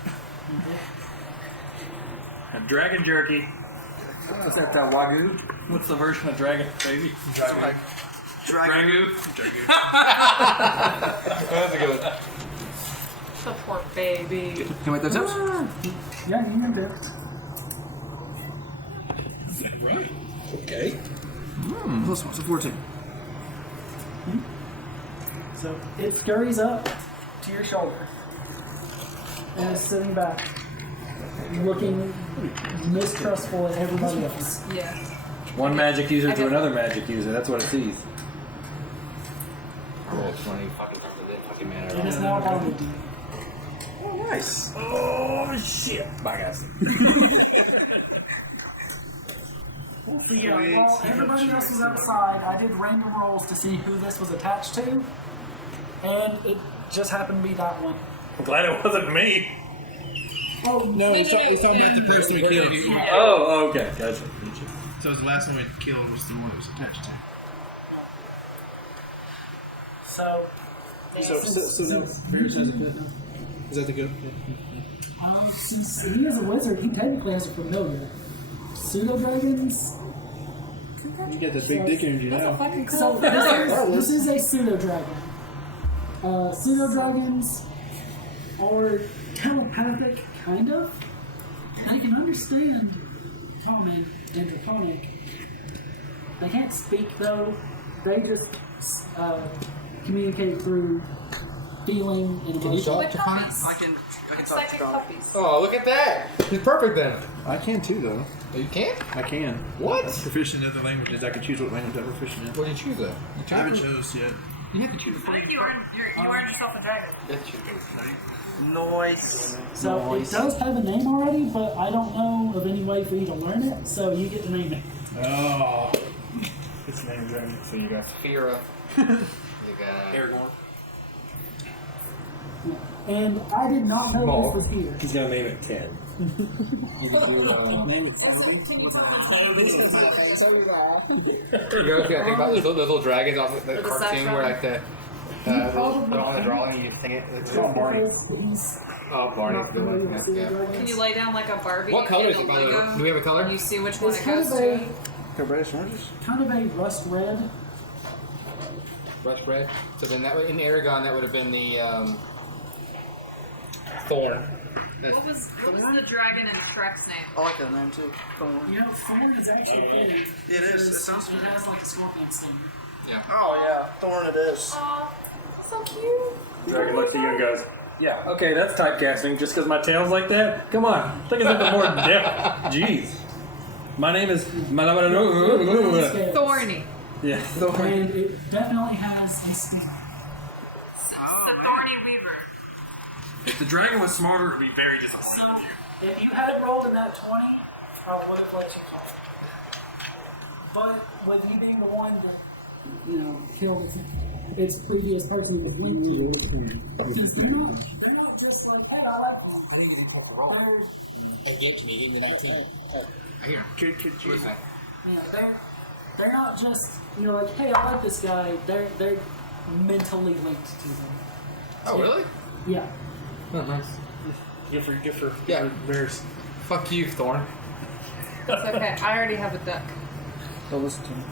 A dragon jerky. What's that, Wagyu? What's the version of dragon, baby? Dragon. Dragu? that's a good one. The poor baby. Can we make those tips? Yeah, you can do it. Right. Okay. Plus what's a 14? So it scurries up to your shoulder and is sitting back, looking mistrustful at everybody else. Yeah. One magic user to another magic user. That's what it sees. I rolled 20. Fucking man. It is now bonded to you. Oh, nice. Oh, shit. Bye, guys. So yeah, while everybody else was outside, I did random rolls to see who this was attached to, and it just happened to be that one. I'm glad it wasn't me. Oh No, he's talking about the person we killed. Oh, okay. Gotcha. So the last one we killed was the one that was attached to. So now Varys has a pet now? Is that the goat? since he is a wizard, he technically has a familiar. Pseudo dragons. You got that big dick energy now. So this is a pseudo dragon. Pseudo dragons are telepathic, kind of. They can understand common and draconic. They can't speak though. They just communicate through feeling and emotion. I can talk to Psychic God. puppies. Oh, look at that. He's perfect then. I can too, though. You can't? I can. What? I'm proficient in other languages. I can choose what language I'm proficient in. What did you choose though? You I haven't chose? chose yet. You have to choose. I think you earned yourself a dragon. Noise. So it does have a name already, but I don't know of any way for you to learn it, so you get to name it. Oh. Its name is right. So you got Fira. You got Aragorn. And I did not know Ball. this was here. He's gonna name it 10. You go to, I think about those little dragons off the the cartoon saffron? where like the on the drawing you think it's all Barney. He's Oh, Barney. not familiar with Yeah. Can you lay down like a Barbie? What color and is it, a by the way? Lego, Do we have a color? And you see which one It's it kind goes of to. a Reddish oranges? kind of a rust red. Rush red. So then that would, in Aragon that would have been the thorn. What was the dragon in Shrek's name? I like that name too. You know, thorn is actually good. It is. It sounds. It has like a scorpion sting. Yeah. Oh yeah, thorn it is. Oh, so cute. Dragon looks at you and goes, yeah, okay, that's typecasting just because my tail's like that? Come on, think of something more depth. Jeez. My name is... Thorny. Yeah. And it definitely has a sting. It's a thorny weaver. If the dragon was smarter, it would be very disappointed. So, if you had rolled in that 20, I would have let you talk. But with you being the one that, you know, killed its previous person with LINKTREE, because they're not just like, hey, I like you. I hear. Kid, You know, they're not just, you know, like, hey, I like this guy. They're mentally linked to them. Oh, really? Yeah. Oh, nice. Good for Yeah. bears. Fuck you, Thorn. It's okay. I already have a duck. Don't listen to him.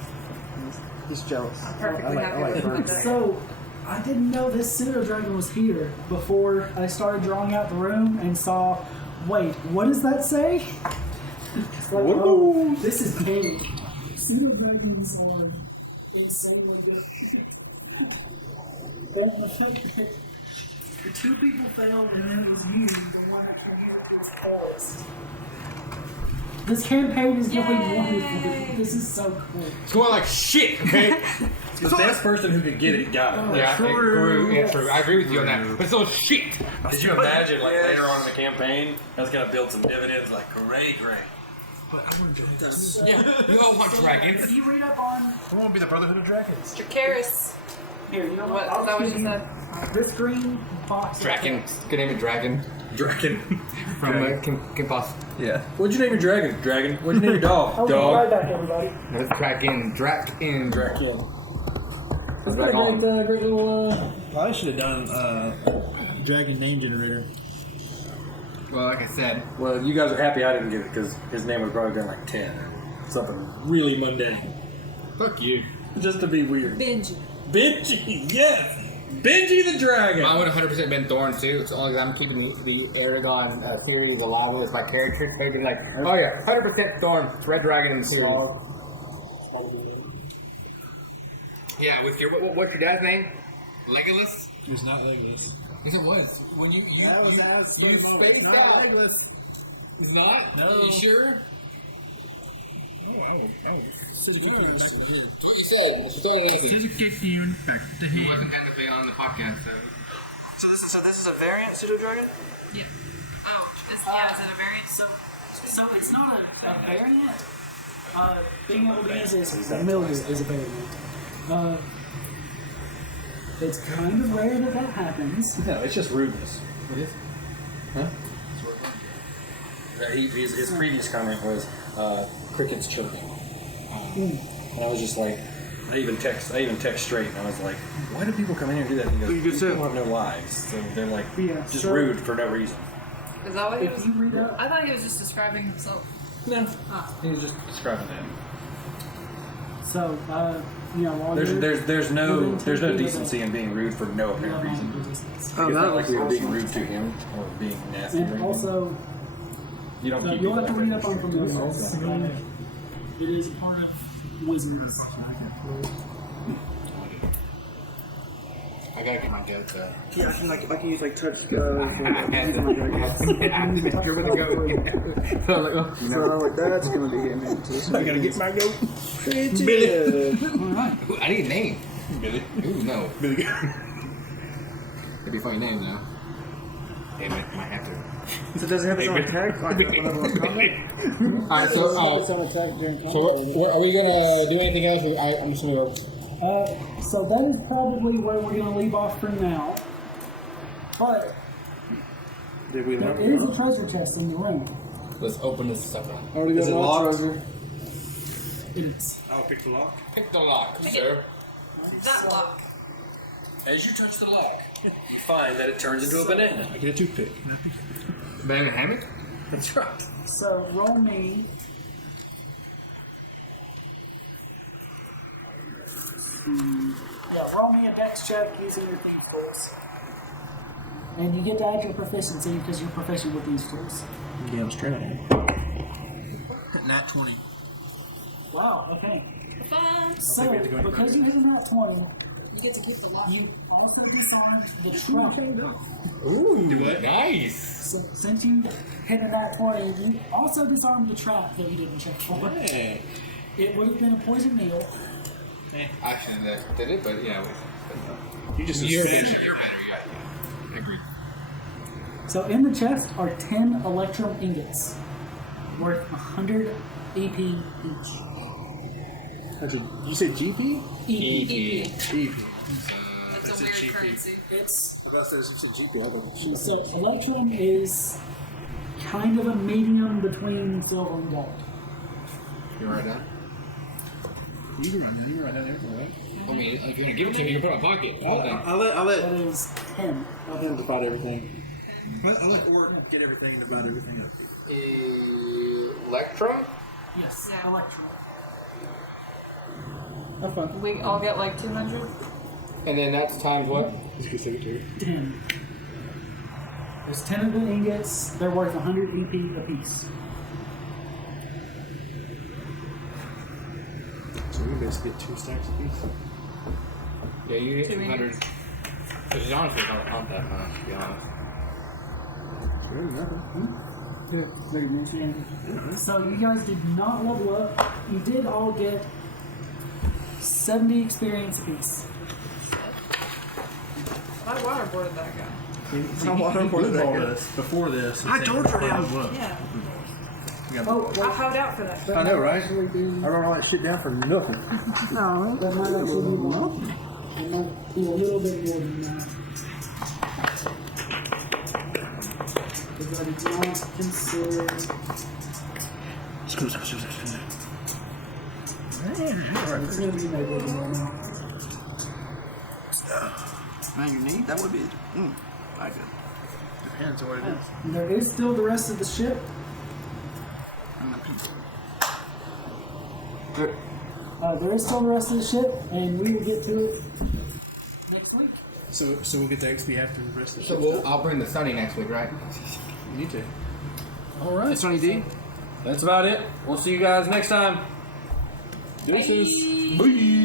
He's jealous. I'm perfectly happy with my duck. So, I didn't know this pseudo dragon was here before I started drawing out the room and saw, wait, what does that say? It's like, oh, this is pain. Pseudo dragons are insanely good. And the fact that the two people failed and then it was you, the one that came here to its forest. This campaign is going wonderful. This is so cool. It's more like shit, okay? The best person who could get it got it. Yeah, it grew. Yeah, true. I agree with you on that. But it's all shit. Did you imagine, like, later on in the campaign, that's gonna build some dividends, like, great. But I want to do this. Yeah, we all want dragons. If you read up on I want to be the Brotherhood of Dragons. Dracaris. here, you know What? what? Is that what you said? This green box. Dragon. Good name of Dragon. Dragon. From Kim Boss. Yeah. What'd you name your dragon? Dragon. What'd you name your dog? Okay, right back, everybody. Dragon. Dragon. That's a great little, I should have done Dragon Name Generator. Well, like I said, Well, you guys are happy I didn't get it, because his name would probably been like 10. Something really mundane. fuck you. Just to be weird. Benji. Benji, yes! Benji the dragon! Mine would 100% been Thorn too. It's only I'm keeping the Aragon series alive as my character. They'd be like, oh yeah, 100% Thorn. It's Red Dragon in the series. Yeah, with your what's your dad's name? Legolas. It's not Legolas. Yes, it was. When you spaced Not out. Legolas. It's not. No. You sure? Such a confused. That's what you said. It's totally racist. He wasn't technically on the podcast, so. So this is a variant pseudo dragon. Yeah. Oh, is it a variant? So it's not a variant. Being able to use this familiar is a variant. It's kind of rare that happens. No, it's just rudeness. It is. Huh? His previous comment was crickets chirping. And I was just like, I even text straight, and I was like, why do people come in here and do that? And he goes, You just said- people have no lives, so they're like Yeah, just so- rude for no reason. Is that what he If was? you read up, I thought he was just describing himself. No, Oh. he was just describing that. so you know, while There's no within 10 feet of decency in being rude for no apparent reason. resistance. Oh, It's that not like was we were being awesome. rude to him or being nasty. or And anything. also, you don't keep you'll have to people read like up on that. familiars. It is a part of wizards. I gotta get my jokes up. Yeah, I can use like touch. I had to make sure where to go. So I was like, oh, So like that's gonna be him. I gotta get my goat. Billy. Alright. ooh, I need a name. Billy. Ooh, no. Billy. That'd be a funny name, though. Damn it, might have to. So does it have its own attack? Alright, so, Its own attack during combat. so are we gonna do anything else? I'm just gonna go. So that is probably where we're going to leave off for now. But Did we there is a treasure chest in the room. Let's open this sucker. Already got Is it all locked? treasure. It's I'll pick the lock. Pick the lock, sir. That lock. As you touch the lock, you find that it turns into a banana. I get a toothpick. Banana hammock? That's right. so roll me. Yeah, roll me a dex check using your thieves tools. And you get to add your proficiency because you're proficient with these tools. Yeah, I'm straight on. Nat 20. Wow, okay. Fun. So, because you hit a nat 20, You get to keep the lock. you also disarmed the trap. Do what? Nice. So, since you hit a nat 20, you also disarmed the trap that you didn't check for. Hey. It would have been a poison meal. I shouldn't have did it, but yeah. You just You're suspended. better, yeah. I agree. So, in the chest are 10 electrum ingots, worth 100 EP each. You said GP? EP. GP. That's a weird currency. It's Unless there's some GP. I'll go. so electrum is kind of a medium between silver and gold. You write down? You can write that down, right? I mean, if you want to give it to me, you can put it in my pocket. Hold on. I'll let That is 10. him divide everything. I'll let Orc get everything and divide everything up. Electrum? Yes, Yeah. electrum. Have fun. We all get like 200. And then that's times what? Just get secretary. 10. There's 10 of the ingots. They're worth 100 EP apiece. So we basically get 2 stacks apiece. Yeah, you get Too many. 200. Which is honestly not that much, to be honest. Really nothing. So you guys did not level up. You did all get 70 experience apiece. I waterboarded that guy. Before this. I tortured him. Yeah. Oh, I hoed out for that. I know, right? I wrote all that shit down for nothing. no, that might actually be more. It might be a little bit more than that. Because I did not consider. It's going to It's going to be maybe a little more now. Man, you need that would be. I could. Depends on what it is. And there is still the rest of the ship. There is still the rest of the ship, and we will get to it next week. So we'll get the XP after the rest of the So shit. I'll bring the Sunny next week, right? You need to. All right. It's Sonny D. That's about it. We'll see you guys next time. Deuces. Bye.